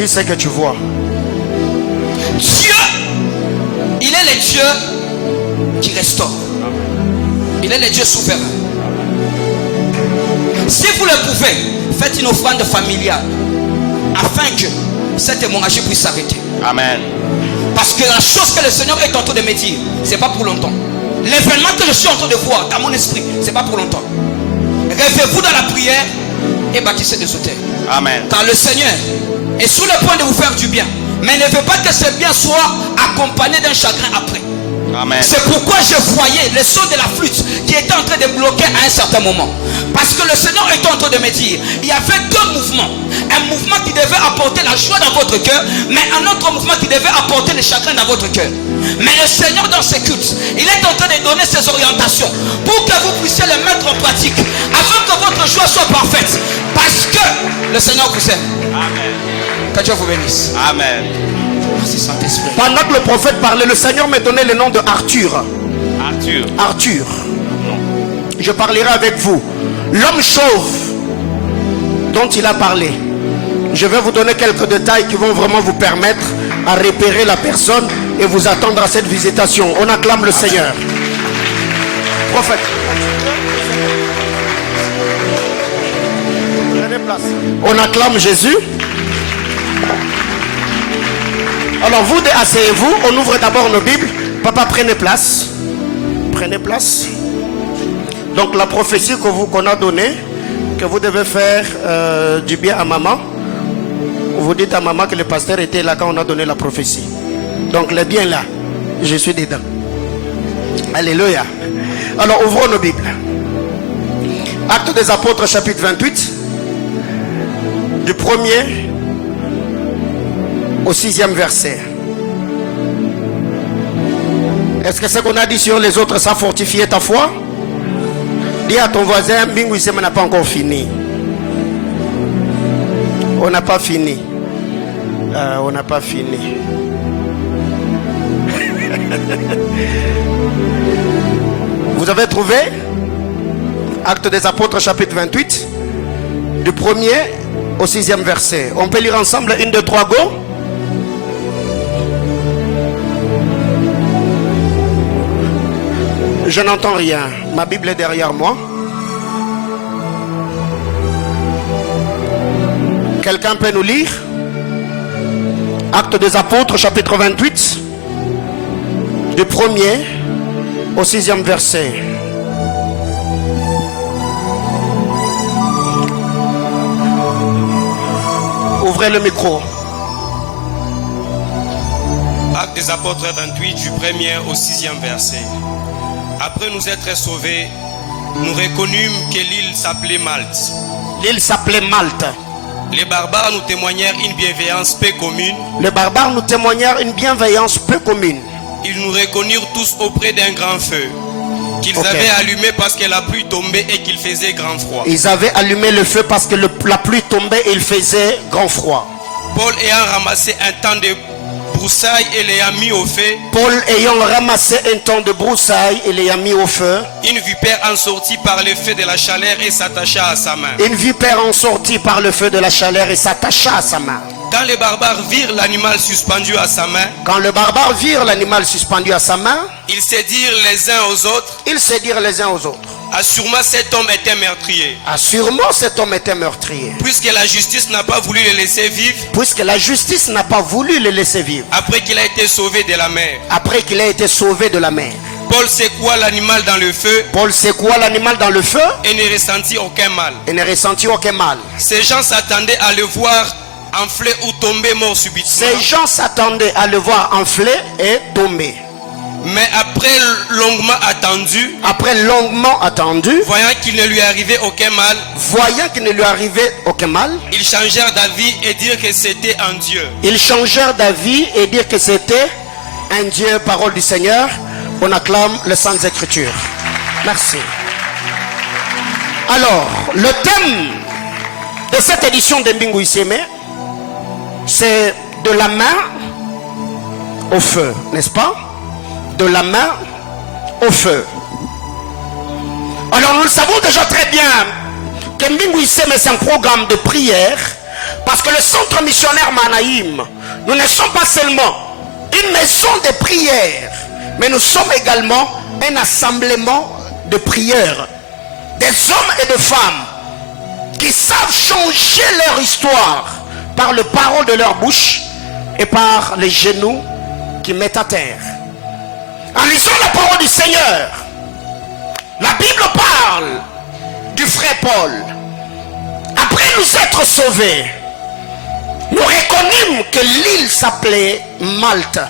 dis ce que tu vois. Dieu, il est le Dieu qui restaure. Il est le Dieu souverain. Si vous le pouvez, faites une offrande familiale afin que cette hémorragie puisse s'arrêter. Amen. Parce que la chose que le Seigneur est en train de me dire, c'est pas pour longtemps. L'événement que je suis en train de voir dans mon esprit, c'est pas pour longtemps. Rêvez-vous dans la prière et bâtissez des hôtels. Amen. Car le Seigneur est sur le point de vous faire du bien. Mais ne veut pas que ce bien soit accompagné d'un chagrin après. Amen. C'est pourquoi je voyais le son de la flûte qui était en train de bloquer à un certain moment. Parce que le Seigneur était en train de me dire, il y avait deux mouvements. Un mouvement qui devait apporter la joie dans votre cœur, mais un autre mouvement qui devait apporter le chagrin dans votre cœur. Mais le Seigneur dans ses cultes, il est en train de donner ses orientations pour que vous puissiez les mettre en pratique, afin que votre joie soit parfaite. Parce que le Seigneur vous aime. Amen. Que Dieu vous bénisse. Amen. Merci Saint-Esprit. Pendant que le prophète parlait, le Seigneur me donnait le nom de Arthur. Arthur. Arthur. Je parlerai avec vous. L'homme chauve dont il a parlé. Je vais vous donner quelques détails qui vont vraiment vous permettre à repérer la personne et vous attendre à cette visitation. On acclame le Seigneur. Prophète. Prenez place. On acclame Jésus. Alors vous, asseyez-vous. On ouvre d'abord nos Bibles. Papa, prenez place. Prenez place. Donc la prophétie qu'on a donnée, que vous devez faire du bien à maman. Vous dites à maman que le pasteur était là quand on a donné la prophétie. Donc le bien là, je suis dedans. Alléluia. Alors ouvrons nos Bibles. Actes des Apôtres chapitre 28. Du 1er au 6e verset. Est-ce que ce qu'on a dit sur les autres, ça fortifie ta foi? Dis à ton voisin, Bingu Issema n'a pas encore fini. On n'a pas fini. On n'a pas fini. Vous avez trouvé Actes des Apôtres chapitre 28 du 1er au 6e verset. On peut lire ensemble 1, 2, 3, go. Je n'entends rien. Ma Bible est derrière moi. Quelqu'un peut nous lire Actes des Apôtres chapitre 28 du 1er au 6e verset. Ouvrez le micro. Actes des Apôtres 28 du 1er au 6e verset. Après nous être sauvés, nous reconnûmes que l'île s'appelait Malte. L'île s'appelait Malte. Les barbares nous témoignèrent une bienveillance peu commune. Les barbares nous témoignèrent une bienveillance peu commune. Ils nous reconnurent tous auprès d'un grand feu qu'ils avaient allumé parce que la pluie tombait et qu'il faisait grand froid. Ils avaient allumé le feu parce que la pluie tombait et il faisait grand froid. Paul ayant ramassé un temps de broussailles et l'ayant mis au feu. Paul ayant ramassé un temps de broussailles et l'ayant mis au feu. Une vipère en sortit par le feu de la chaleur et s'attacha à sa main. Une vipère en sortit par le feu de la chaleur et s'attacha à sa main. Quand les barbares virent l'animal suspendu à sa main, quand les barbares virent l'animal suspendu à sa main, ils se dirent les uns aux autres. Ils se dirent les uns aux autres. Assurément cet homme était meurtrier. Assurément cet homme était meurtrier. Puisque la justice n'a pas voulu le laisser vivre. Puisque la justice n'a pas voulu le laisser vivre. Après qu'il a été sauvé de la mer. Après qu'il a été sauvé de la mer. Paul secoua l'animal dans le feu. Paul secoua l'animal dans le feu. Et ne ressentit aucun mal. Et ne ressentit aucun mal. Ces gens s'attendaient à le voir enfler ou tomber mort subitement. Ces gens s'attendaient à le voir enfler et tomber. Mais après longuement attendu, voyant qu'il ne lui arrivait aucun mal, ils changèrent d'avis et dirent que c'était un Dieu. Ils changèrent d'avis et dirent que c'était un Dieu. Parole du Seigneur. On acclame les Saintes Écritures. Merci. Alors, le thème de cette édition de Mbingu Issema, c'est de la main au feu, n'est-ce pas? De la main au feu. Alors nous le savons déjà très bien que Mbingu Issema, c'est un programme de prière, parce que le centre missionnaire Manaïm, nous ne sommes pas seulement une maison de prière, mais nous sommes également un assemblement de prière, des hommes et de femmes qui savent changer leur histoire par le parole de leur bouche et par les genoux qu'ils mettent à terre. En lisant la parole du Seigneur, la Bible parle du frère Paul. Après nous être sauvés, nous reconnûmes que l'île s'appelait Malte.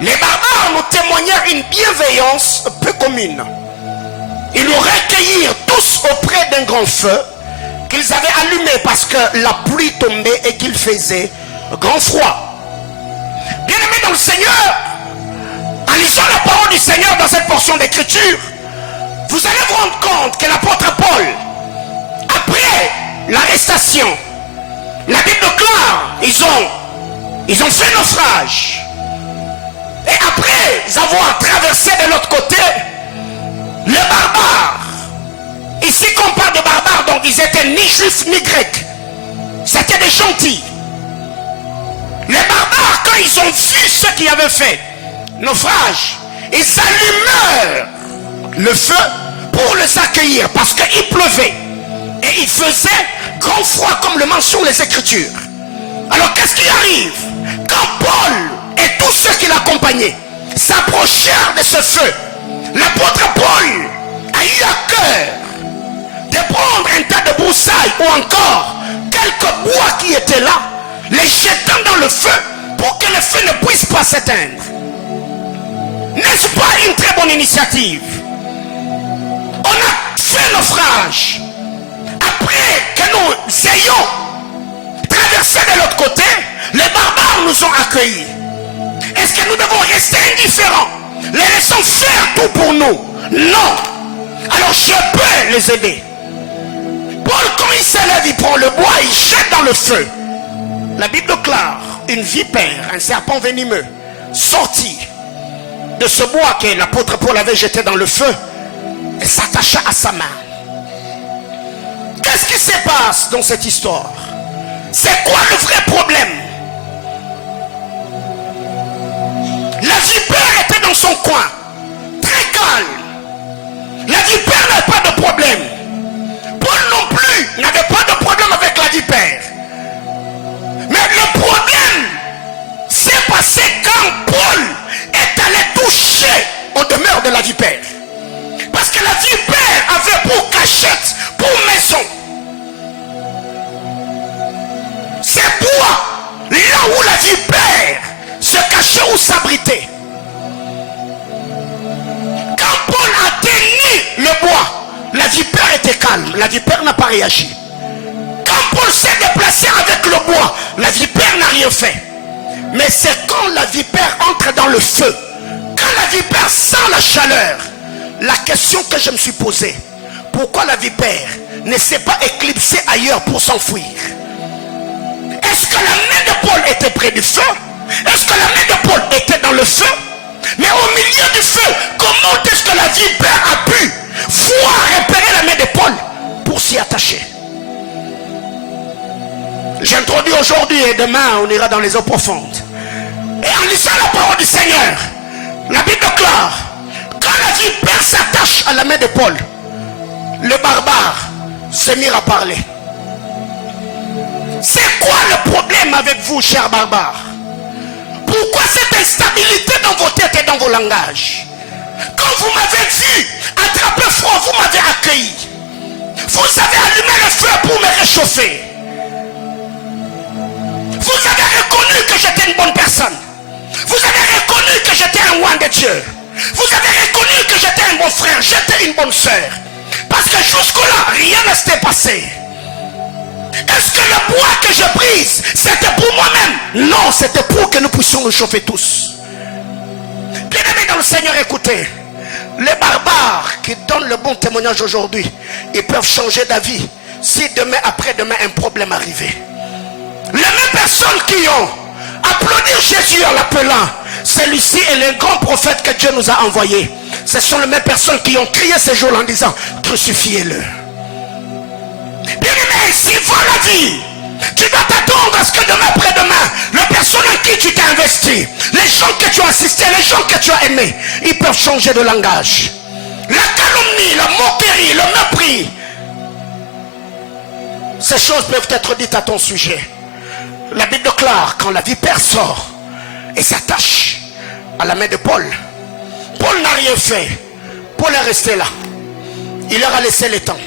Les barbares nous témoignèrent une bienveillance peu commune. Ils nous recueillirent tous auprès d'un grand feu qu'ils avaient allumé parce que la pluie tombait et qu'il faisait grand froid. Bien-aimés dans le Seigneur, en lisant la parole du Seigneur dans cette portion d'écriture, vous allez vous rendre compte que l'apôtre Paul, après l'arrestation, la Bible déclare, ils ont fait naufrage. Et après avoir traversé de l'autre côté, les barbares, ici qu'on parle de barbares, donc ils étaient ni juifs ni grecs, c'était des gentils. Les barbares, quand ils ont vu ce qu'ils avaient fait, naufrage, ils allumèrent le feu pour les accueillir parce qu'il pleuvait et il faisait grand froid comme le mentionnent les Écritures. Alors qu'est-ce qui arrive quand Paul et tous ceux qui l'accompagnaient s'approchèrent de ce feu? L'apôtre Paul a eu à cœur de prendre un tas de broussailles ou encore quelques bois qui étaient là, les jetant dans le feu pour que le feu ne puisse pas s'éteindre. N'est-ce pas une très bonne initiative? On a fait naufrage. Après que nous ayons traversé de l'autre côté, les barbares nous ont accueillis. Est-ce que nous devons rester indifférents, les laissons faire tout pour nous? Non. Alors je peux les aider. Paul, quand il s'élève, il prend le bois, il jette dans le feu. La Bible déclare une vipère, un serpent venimeux, sorti de ce bois que l'apôtre Paul avait jeté dans le feu et s'attacha à sa main. Qu'est-ce qui se passe dans cette histoire? C'est quoi le vrai problème? La vipère était dans son coin, très calme. La vipère n'avait pas de problème. Paul non plus n'avait pas de problème avec la vipère. Mais le problème s'est passé quand Paul est allé toucher aux demeures de la vipère. Parce que la vipère avait pour cachette, pour maison, ces bois, là où la vipère se cachait ou s'abritait. Quand Paul atteignit le bois, la vipère était calme, la vipère n'a pas réagi. Quand Paul s'est déplacé avec le bois, la vipère n'a rien fait. Mais c'est quand la vipère entre dans le feu, quand la vipère sent la chaleur, la question que je me suis posée, pourquoi la vipère ne s'est pas éclipsée ailleurs pour s'enfuir? Est-ce que la main de Paul était près du feu? Est-ce que la main de Paul était dans le feu? Mais au milieu du feu, comment est-ce que la vipère a pu voir repérer la main de Paul pour s'y attacher? J'introduis aujourd'hui et demain on ira dans les eaux profondes. Et en lisant la parole du Seigneur, la Bible déclare, quand la vipère s'attache à la main de Paul, le barbare se mit à parler. C'est quoi le problème avec vous, chers barbares? Pourquoi cette instabilité dans vos têtes et dans vos langages? Quand vous m'avez vu attraper froid, vous m'avez accueilli. Vous avez allumé le feu pour me réchauffer. Vous avez reconnu que j'étais une bonne personne. Vous avez reconnu que j'étais un roi de Dieu. Vous avez reconnu que j'étais un bon frère, j'étais une bonne soeur. Parce que jusque-là, rien ne s'était passé. Est-ce que le bois que je brise, c'était pour moi-même? Non, c'était pour que nous puissions nous chauffer tous. Bien-aimés dans le Seigneur, écoutez. Les barbares qui donnent le bon témoignage aujourd'hui, ils peuvent changer d'avis si demain, après-demain, un problème arrivait. Les mêmes personnes qui ont applaudi Jésus en l'appelant, celui-ci est le grand prophète que Dieu nous a envoyé. Ce sont les mêmes personnes qui ont crié ce jour en disant, crucifiez-le. Bien-aimé, s'il faut la vie, tu dois t'attendre à ce que demain, après-demain, les personnes en qui tu t'es investi, les gens que tu as assistés, les gens que tu as aimés, ils peuvent changer de langage. La calomnie, la moquerie, le mépris, ces choses peuvent être dites à ton sujet. La Bible déclare, quand la vipère sort et s'attache à la main de Paul, rien fait. Paul est resté là. Il leur a laissé le temps.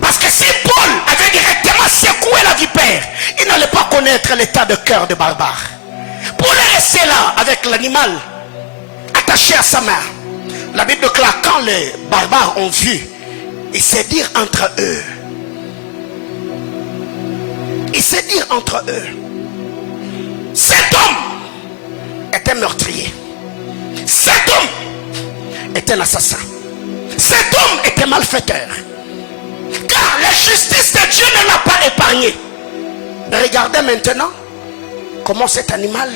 Parce que si Paul avait directement secoué la vipère, il n'allait pas connaître l'état de cœur de barbare. Paul est resté là avec l'animal attaché à sa main. La Bible déclare, quand les barbares ont vu, ils se dirent entre eux. Ils se dirent entre eux. Cet homme était meurtrier. Cet homme était un assassin. Cet homme était malfaiteur. Car la justice de Dieu ne l'a pas épargné. Regardez maintenant comment cet animal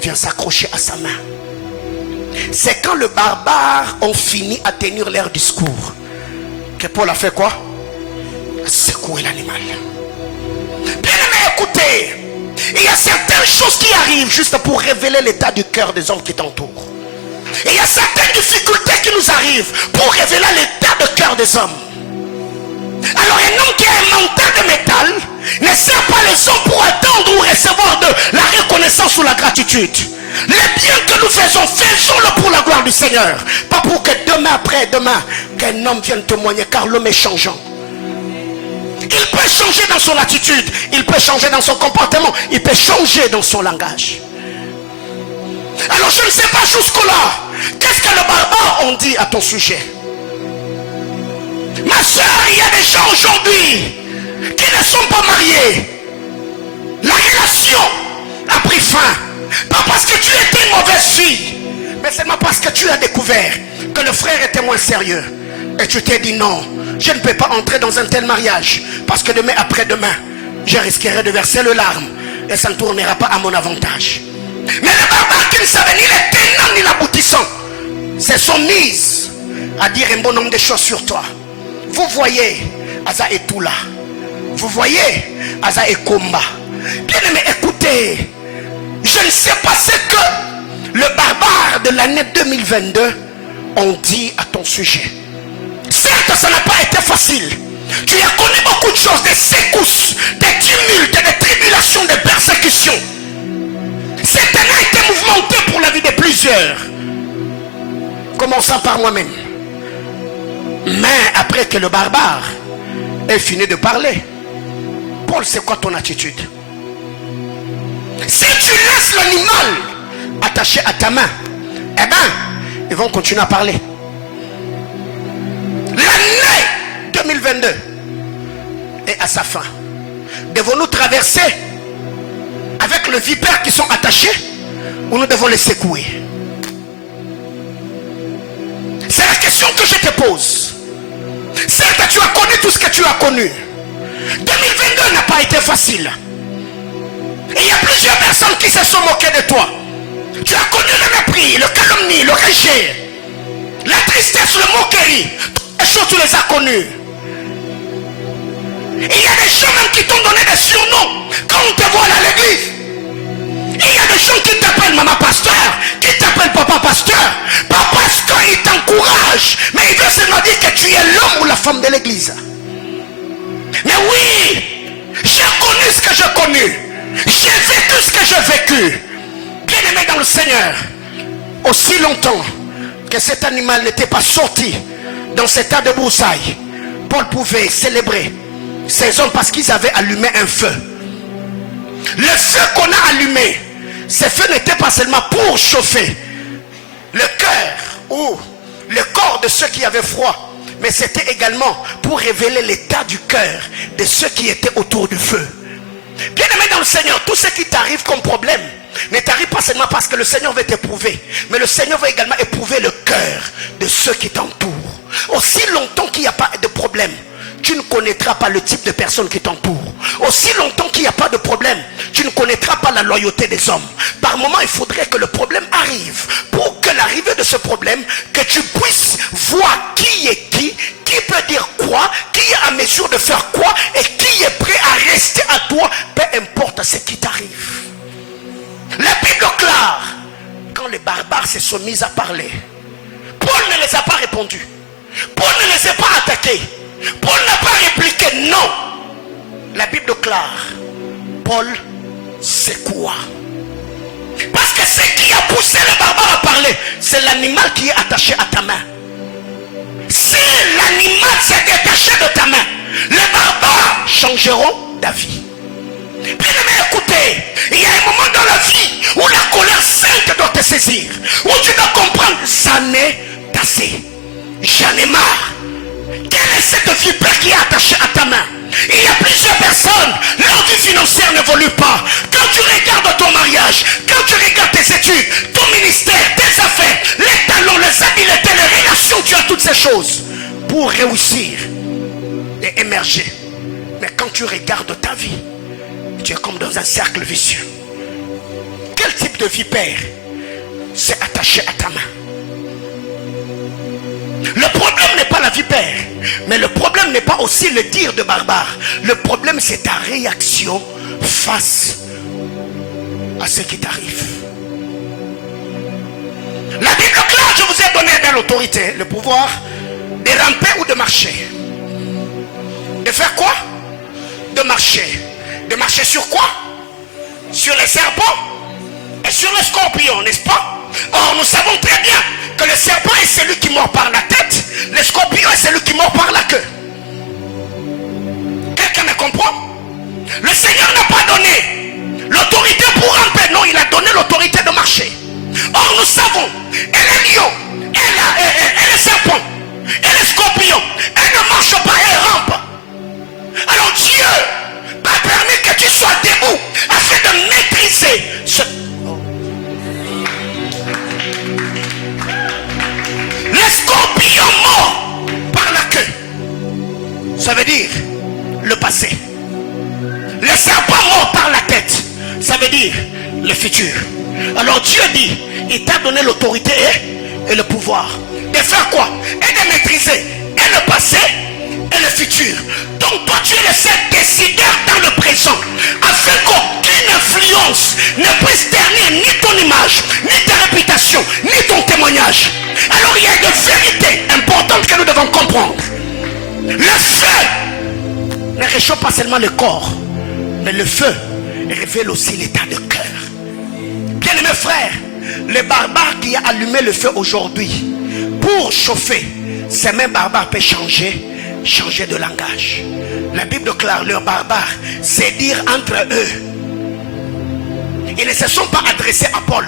vient s'accrocher à sa main. C'est quand le barbare ont fini à tenir leur discours que Paul a fait quoi? Secouer l'animal. Bien aimé, écoutez, il y a certaines choses qui arrivent juste pour révéler l'état du cœur des hommes qui t'entourent. Et il y a certaines difficultés qui nous arrivent pour révéler l'état de cœur des hommes. Alors un homme qui a un mental de métal ne sert pas les hommes pour attendre ou recevoir de la reconnaissance ou la gratitude. Les biens que nous faisons, faisons-le pour la gloire du Seigneur. Pas pour que demain après demain, qu'un homme vienne témoigner, car l'homme est changeant. Il peut changer dans son attitude, il peut changer dans son comportement, il peut changer dans son langage. Alors je ne sais pas jusque-là, qu'est-ce que le barbare ont dit à ton sujet? Ma soeur, il y a des gens aujourd'hui qui ne sont pas mariés. La relation a pris fin. Pas parce que tu étais une mauvaise fille, mais seulement parce que tu as découvert que le frère était moins sérieux. Et tu t'es dit non, je ne peux pas entrer dans un tel mariage. Parce que demain après-demain, je risquerai de verser le larme. Et ça ne tournera pas à mon avantage. Mais le barbare qui ne savait ni les tenants ni l'aboutissant, c'est son mise à dire un bon nombre de choses sur toi. Vous voyez, Aza est tout là. Vous voyez, Aza est combat. Bien aimé, écoutez, je ne sais pas ce que le barbare de l'année 2022 ont dit à ton sujet. Certes, ça n'a pas été facile. Tu as connu beaucoup de choses, des secousses, des tumultes, des tribulations, des persécutions. Cette année a été mouvementée pour la vie de plusieurs. Commençant par moi-même. Mais après que le barbare ait fini de parler, Paul, c'est quoi ton attitude? Si tu laisses l'animal attaché à ta main, eh bien, ils vont continuer à parler. L'année 2022 est à sa fin. Devons-nous traverser avec les vipères qui sont attachés ou nous devons les secouer? C'est la question que je te pose. Certes, tu as connu tout ce que tu as connu. 2022 n'a pas été facile. Et il y a plusieurs personnes qui se sont moquées de toi. Tu as connu le mépris, le calomnie, le rejet, la tristesse, le moquerie. Toutes les choses, tu les as connues. Et il y a des gens même qui t'ont donné des surnoms quand on te voit à l'église. Et il y a des gens qui t'appellent maman pasteur, qui t'appellent papa pasteur. Pas parce qu'ils t'encouragent, mais ils veulent seulement dire que tu es l'homme ou la femme de l'église. Mais oui, j'ai connu ce que j'ai connu. J'ai vécu ce que j'ai vécu. Bien aimé dans le Seigneur, aussi longtemps que cet animal n'était pas sorti dans cet tas de broussailles, Paul pouvait célébrer ces hommes parce qu'ils avaient allumé un feu. Le feu qu'on a allumé, ce feu n'était pas seulement pour chauffer le cœur ou le corps de ceux qui avaient froid, mais c'était également pour révéler l'état du cœur de ceux qui étaient autour du feu. Bien aimé dans le Seigneur, tout ce qui t'arrive comme problème ne t'arrive pas seulement parce que le Seigneur veut t'éprouver, mais le Seigneur veut également éprouver le cœur de ceux qui t'entourent. Aussi longtemps qu'il n'y a pas de problème, tu ne connaîtras pas le type de personnes qui t'entourent. Aussi longtemps qu'il n'y a pas de problème, tu ne connaîtras pas la loyauté des hommes. Par moment, il faudrait que le problème arrive. Pour que l'arrivée de ce problème, que tu puisses voir qui est qui peut dire quoi, qui est à mesure de faire quoi, et qui est prêt à rester à toi, peu importe ce qui t'arrive. La Bible déclare, quand les barbares se sont mis à parler, Paul ne les a pas répondu. Paul ne les a pas attaqués. Paul n'a pas répliqué, non. La Bible déclare, Paul secoua. Parce que ce qui a poussé les barbares à parler, l'animal qui est attaché à ta main. Si l'animal s'est détaché de ta main, les barbares changeront d'avis. Bien aimé, écoutez, il y a un moment dans la vie où la colère sainte doit te saisir, où tu dois comprendre, ça n'est assez. J'en ai marre. Quelle est cette vipère qui est attachée à ta main? Il y a plusieurs personnes, leur vie financière n'évolue pas. Quand tu regardes ton mariage, quand tu regardes tes études, ton ministère, tes affaires, les talents, les habiletés, les relations, tu as toutes ces choses pour réussir et émerger. Mais quand tu regardes ta vie, tu es comme dans un cercle vicieux. Quel type de vipère s'est attaché à ta main? Le problème n'est pas la vipère, mais le problème n'est pas aussi le dire de barbare. Le problème, c'est ta réaction face à ce qui t'arrive. La Bible claire, je vous ai donné dans l'autorité, le pouvoir de ramper ou de marcher. De faire quoi? De marcher. De marcher sur quoi? Sur les serpents et sur les scorpions, n'est-ce pas? Or, nous savons très bien que le serpent est celui qui mord par la tête, le scorpion est celui qui mord par la queue. Quelqu'un me comprend? Le Seigneur n'a pas donné l'autorité pour ramper, non, il a donné l'autorité de marcher. Or, nous savons, et les lions, et les serpents, et les scorpions, elles ne marchent pas, elles rampent. Alors Dieu m'a permis que tu sois debout afin de maîtriser ce... Les scorpions morts par la queue, ça veut dire le passé. Les serpents morts par la tête, ça veut dire le futur. Alors Dieu dit, il t'a donné l'autorité et le pouvoir de faire quoi? Et de maîtriser et le passé et le futur. Donc toi tu es le seul décideur dans le présent, afin qu'aucune influence ne puisse ternir ni ton image, ni ta réputation, ni ton témoignage. Alors il y a une vérité importante que nous devons comprendre. Le feu ne réchauffe pas seulement le corps, mais le feu révèle aussi l'état de cœur. Bien aimés frères, le barbare qui a allumé le feu aujourd'hui pour chauffer, ces mêmes barbares peuvent changer de langage. La Bible déclare, leurs barbares, c'est dire entre eux. Ils ne se sont pas adressés à Paul,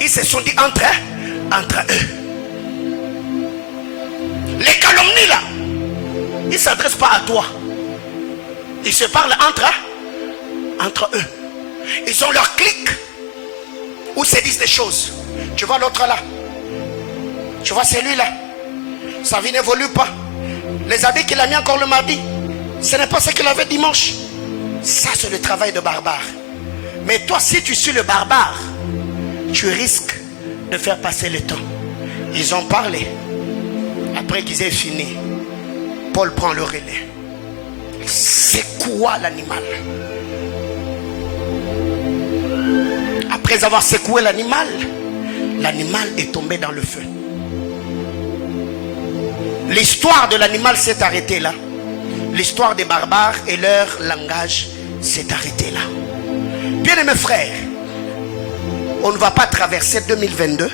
ils se sont dit entre eux. Les calomnies là, ils ne s'adressent pas à toi, ils se parlent entre eux. Ils ont leur clic où se disent des choses. Tu vois l'autre là, tu vois celui-là, sa vie n'évolue pas. Les habits qu'il a mis encore le mardi, ce n'est pas ce qu'il avait dimanche. Ça c'est le travail de barbare. Mais toi, si tu suis le barbare, tu risques de faire passer le temps. Ils ont parlé. Après qu'ils aient fini, Paul prend le relais. C'est quoi l'animal? Après avoir secoué l'animal, l'animal est tombé dans le feu. L'histoire de l'animal s'est arrêtée là. L'histoire des barbares et leur langage s'est arrêtée là. Bien aimés frères, on ne va pas traverser 2022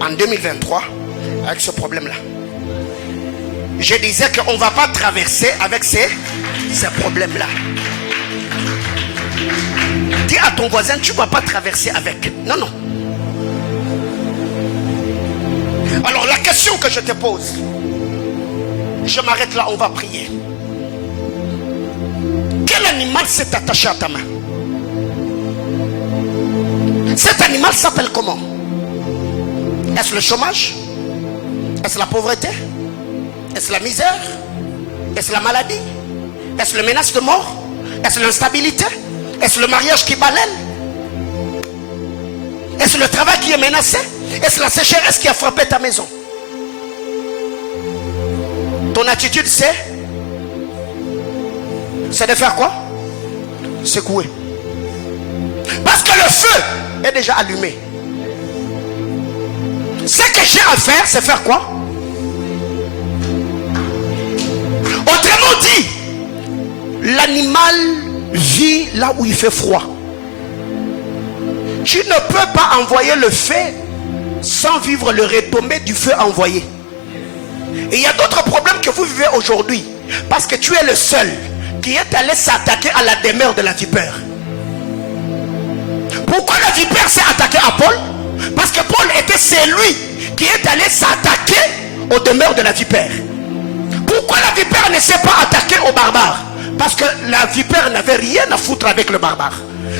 en 2023 avec ce problème là. Je disais qu'on ne va pas traverser avec ces problèmes là. Dis à ton voisin, tu ne vas pas traverser avec. Non, non. Alors la question que je te pose, je m'arrête là, on va prier. Quel animal s'est attaché à ta main? Cet animal s'appelle comment? Est-ce le chômage? Est-ce la pauvreté? Est-ce la misère? Est-ce la maladie? Est-ce le menace de mort? Est-ce l'instabilité? Est-ce le mariage qui balaie? Est-ce le travail qui est menacé? Est-ce la sécheresse qui a frappé ta maison? Ton attitude c'est de faire quoi? Secouer. Parce que le feu est déjà allumé. Ce que j'ai à faire, c'est faire quoi? Autrement dit, l'animal vit là où il fait froid. Tu ne peux pas envoyer le feu sans vivre le retombé du feu envoyé. Et il y a d'autres problèmes que vous vivez aujourd'hui parce que tu es le seul qui est allé s'attaquer à la demeure de la vipère. Pourquoi la vipère s'est attaquée à Paul? Parce que Paul était celui qui est allé s'attaquer aux demeures de la vipère. Pourquoi la vipère ne s'est pas attaquée aux barbares? Parce que la vipère n'avait rien à foutre avec le barbare.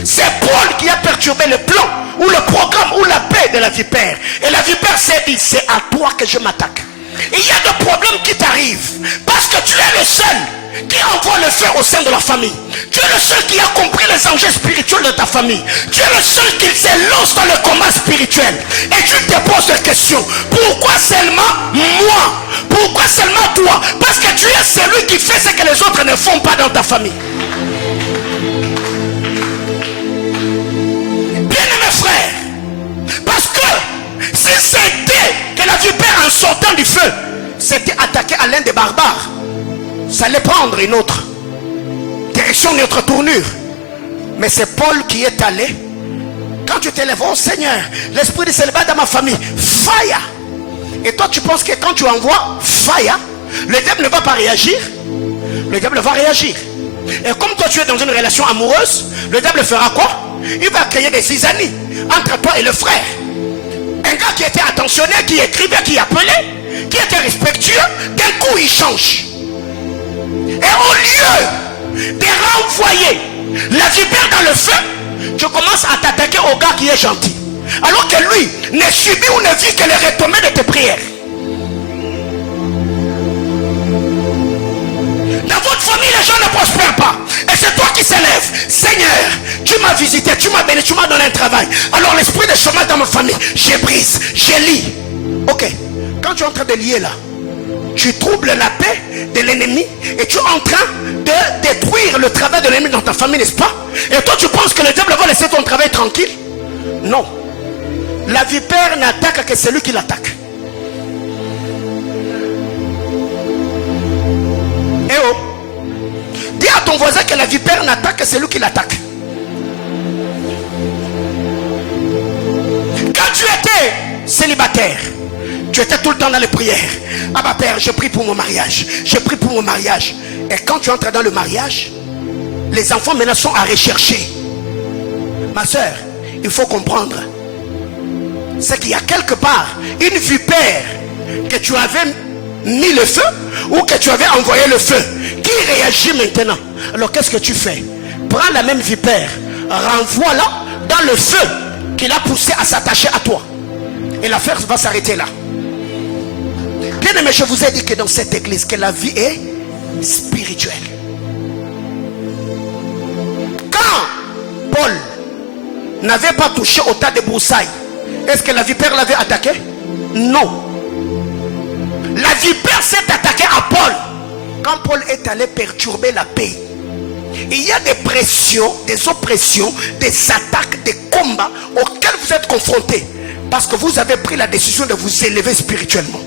C'est Paul qui a perturbé le plan ou le programme ou la paix de la vipère. Et la vipère s'est dit, c'est à toi que je m'attaque. Et il y a des problèmes qui t'arrivent parce que tu es le seul qui envoie le feu au sein de la famille. Tu es le seul qui a compris les enjeux spirituels de ta famille. Tu es le seul qui se lance dans le combat spirituel. Et tu te poses des questions. Pourquoi seulement moi? Pourquoi seulement toi? Parce que tu es celui qui fait ce que les autres ne font pas dans ta famille. Bien-aimés frères, parce que si c'était que la vipère en sortant du feu s'était attaquée à l'un des barbares, ça allait prendre une autre direction, une autre tournure. Mais c'est Paul qui est allé. Quand tu t'élèves, oh Seigneur, l'esprit de célibat dans ma famille, fire. Et toi tu penses que quand tu envoies fire, le diable ne va pas réagir? Le diable va réagir. Et comme toi tu es dans une relation amoureuse, le diable fera quoi? Il va créer des zizanies entre toi et le frère. Un gars qui était attentionné, qui écrivait, qui appelait, qui était respectueux, d'un coup il change. Et au lieu de renvoyer la vipère dans le feu, tu commences à t'attaquer au gars qui est gentil. Alors que lui ne subit ou ne vit que les retombées de tes prières. Dans votre famille, les gens ne prospèrent pas. Et c'est toi qui s'élèves. Seigneur, tu m'as visité, tu m'as béni, tu m'as donné un travail. Alors l'esprit de chômage dans ma famille, je brise, je lie. Ok, quand tu es en train de lier là, tu troubles la paix de l'ennemi et tu es en train de détruire le travail de l'ennemi dans ta famille, n'est-ce pas? Et toi tu penses que le diable va laisser ton travail tranquille? Non. La vipère n'attaque que celui qui l'attaque. Eh oh, dis à ton voisin que la vipère n'attaque que celui qui l'attaque. Quand tu étais célibataire, tu étais tout le temps dans les prières. Ah bah père, je prie pour mon mariage. Je prie pour mon mariage. Et quand tu entres dans le mariage, les enfants maintenant sont à rechercher. Ma soeur, il faut comprendre. C'est qu'il y a quelque part une vipère que tu avais mis le feu ou que tu avais envoyé le feu qui réagit maintenant. Alors qu'est-ce que tu fais? Prends la même vipère, renvoie-la dans le feu qui l'a poussé à s'attacher à toi. Et l'affaire va s'arrêter là. Bien aimé, je vous ai dit que dans cette église, que la vie est spirituelle. Quand Paul n'avait pas touché au tas de broussailles, est-ce que la vipère l'avait attaqué? Non. La vipère s'est attaquée à Paul quand Paul est allé perturber la paix. Il y a des pressions, des oppressions, des attaques, des combats auxquels vous êtes confrontés parce que vous avez pris la décision de vous élever spirituellement.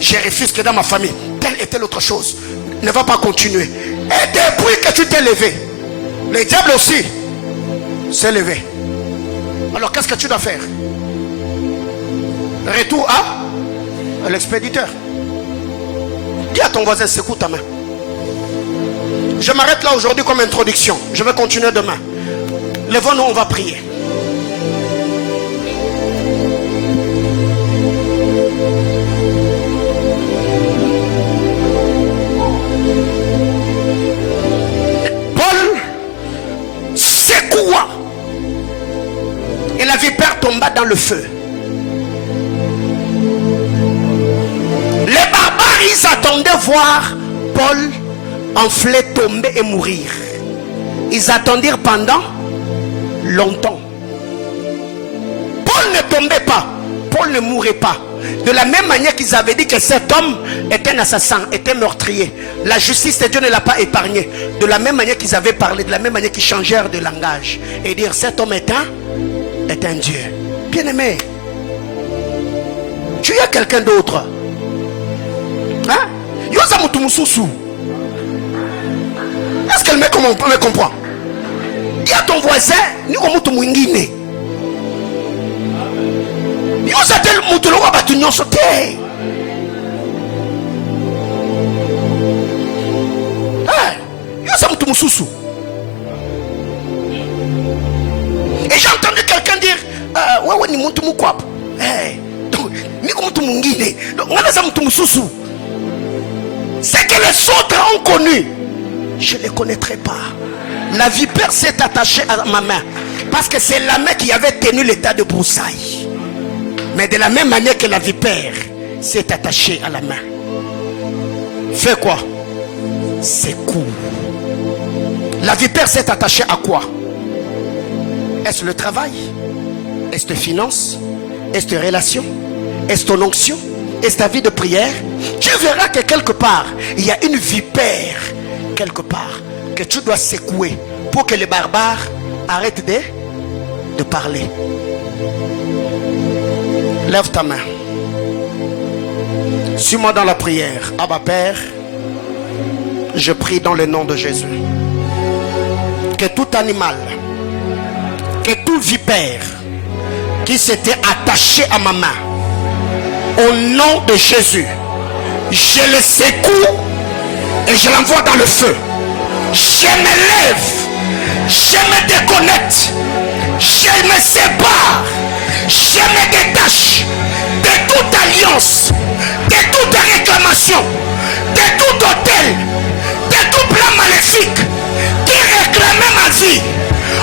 Je refuse que dans ma famille, telle et telle autre chose ne va pas continuer. Et depuis que tu t'es levé, le diable aussi s'est levé. Alors qu'est-ce que tu dois faire? Retour à l'expéditeur. Dis à ton voisin, secoue ta main. Je m'arrête là aujourd'hui comme introduction. Je vais continuer demain. Levons-nous, on va prier. Paul secoua et la vipère tomba dans le feu. Les barbares, ils attendaient voir Paul enflé, tomber et mourir. Ils attendirent pendant longtemps. Paul ne tombait pas, Paul ne mourait pas. De la même manière qu'ils avaient dit que cet homme était un assassin, était meurtrier, la justice de Dieu ne l'a pas épargné. De la même manière qu'ils avaient parlé, de la même manière qu'ils changèrent de langage et dire cet homme est un Dieu. Bien aimé, tu es quelqu'un d'autre. Hein? Est-ce qu'elle me comprend? Dis à ton voisin, Vous êtes le monde de l'eau, vous êtes sauté. Et j'ai entendu quelqu'un dire ouais, ni muntu mukwap. Ni muntu mungine. C'est que les autres ont connu. Je ne les connaîtrai pas. La vipère s'est attachée à ma main. Parce que c'est la main qui avait tenu l'état de broussailles. Mais de la même manière que la vipère s'est attachée à la main. Fais quoi? C'est court. La vipère s'est attachée à quoi? Est-ce le travail? Est-ce tes finances? Est-ce tes relations? Est-ce ton onction? Est-ce ta vie de prière? Tu verras que quelque part, il y a une vipère quelque part que tu dois secouer pour que les barbares arrêtent de parler. Lève ta main. Suis-moi dans la prière. Abba Père, je prie dans le nom de Jésus que tout animal, que tout vipère qui s'était attaché à ma main, au nom de Jésus, je le secoue et je l'envoie dans le feu. Je me lève, je me déconnecte, je me sépare, je me détache de toute alliance, de toute réclamation, de tout hôtel, de tout plan maléfique qui réclamait ma vie.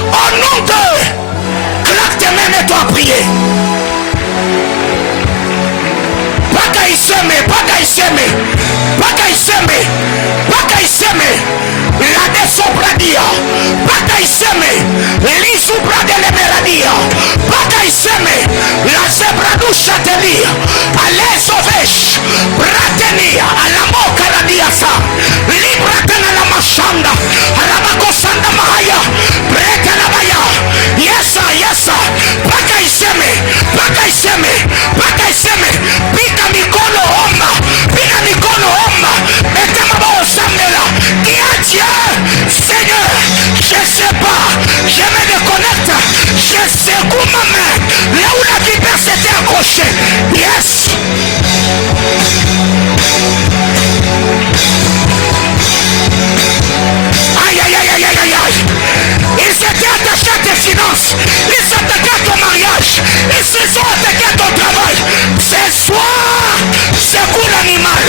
Au nom de, claque tes mains et toi prier. La desobradia, Bakaiseme, l'isubra de l'emeradia, Bakaiseme, la zebradu chatelia, à l'esovesh, Bratenia, à la mocaradiasa, Libratena la machanda, à la macosanda mahaya, Bretanabaya, Yesa, Yesa, Bakaiseme, Bakaiseme, Bakaiseme, Pika Mikolo Oma, Pika Mikolo Oma, Metamabo Samela, Dieu, Seigneur, je ne sais pas, je me déconnecte, je secoue ma main, là où la vipère s'était accrochée. Yes. Aïe, aïe, aïe, aïe, aïe, aïe. Ils s'étaient attachés à tes finances, ils s'attaquaient à ton mariage, ils se sont attaqués à ton travail. Ce soir, secoue l'animal,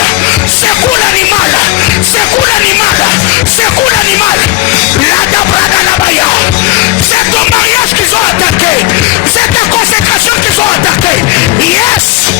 secoue l'animal, secoue l'animal, secoue l'animal. La dabrada la baya. C'est ton mariage qu'ils ont attaqué, c'est ta consécration qu'ils ont attaqué. Yes.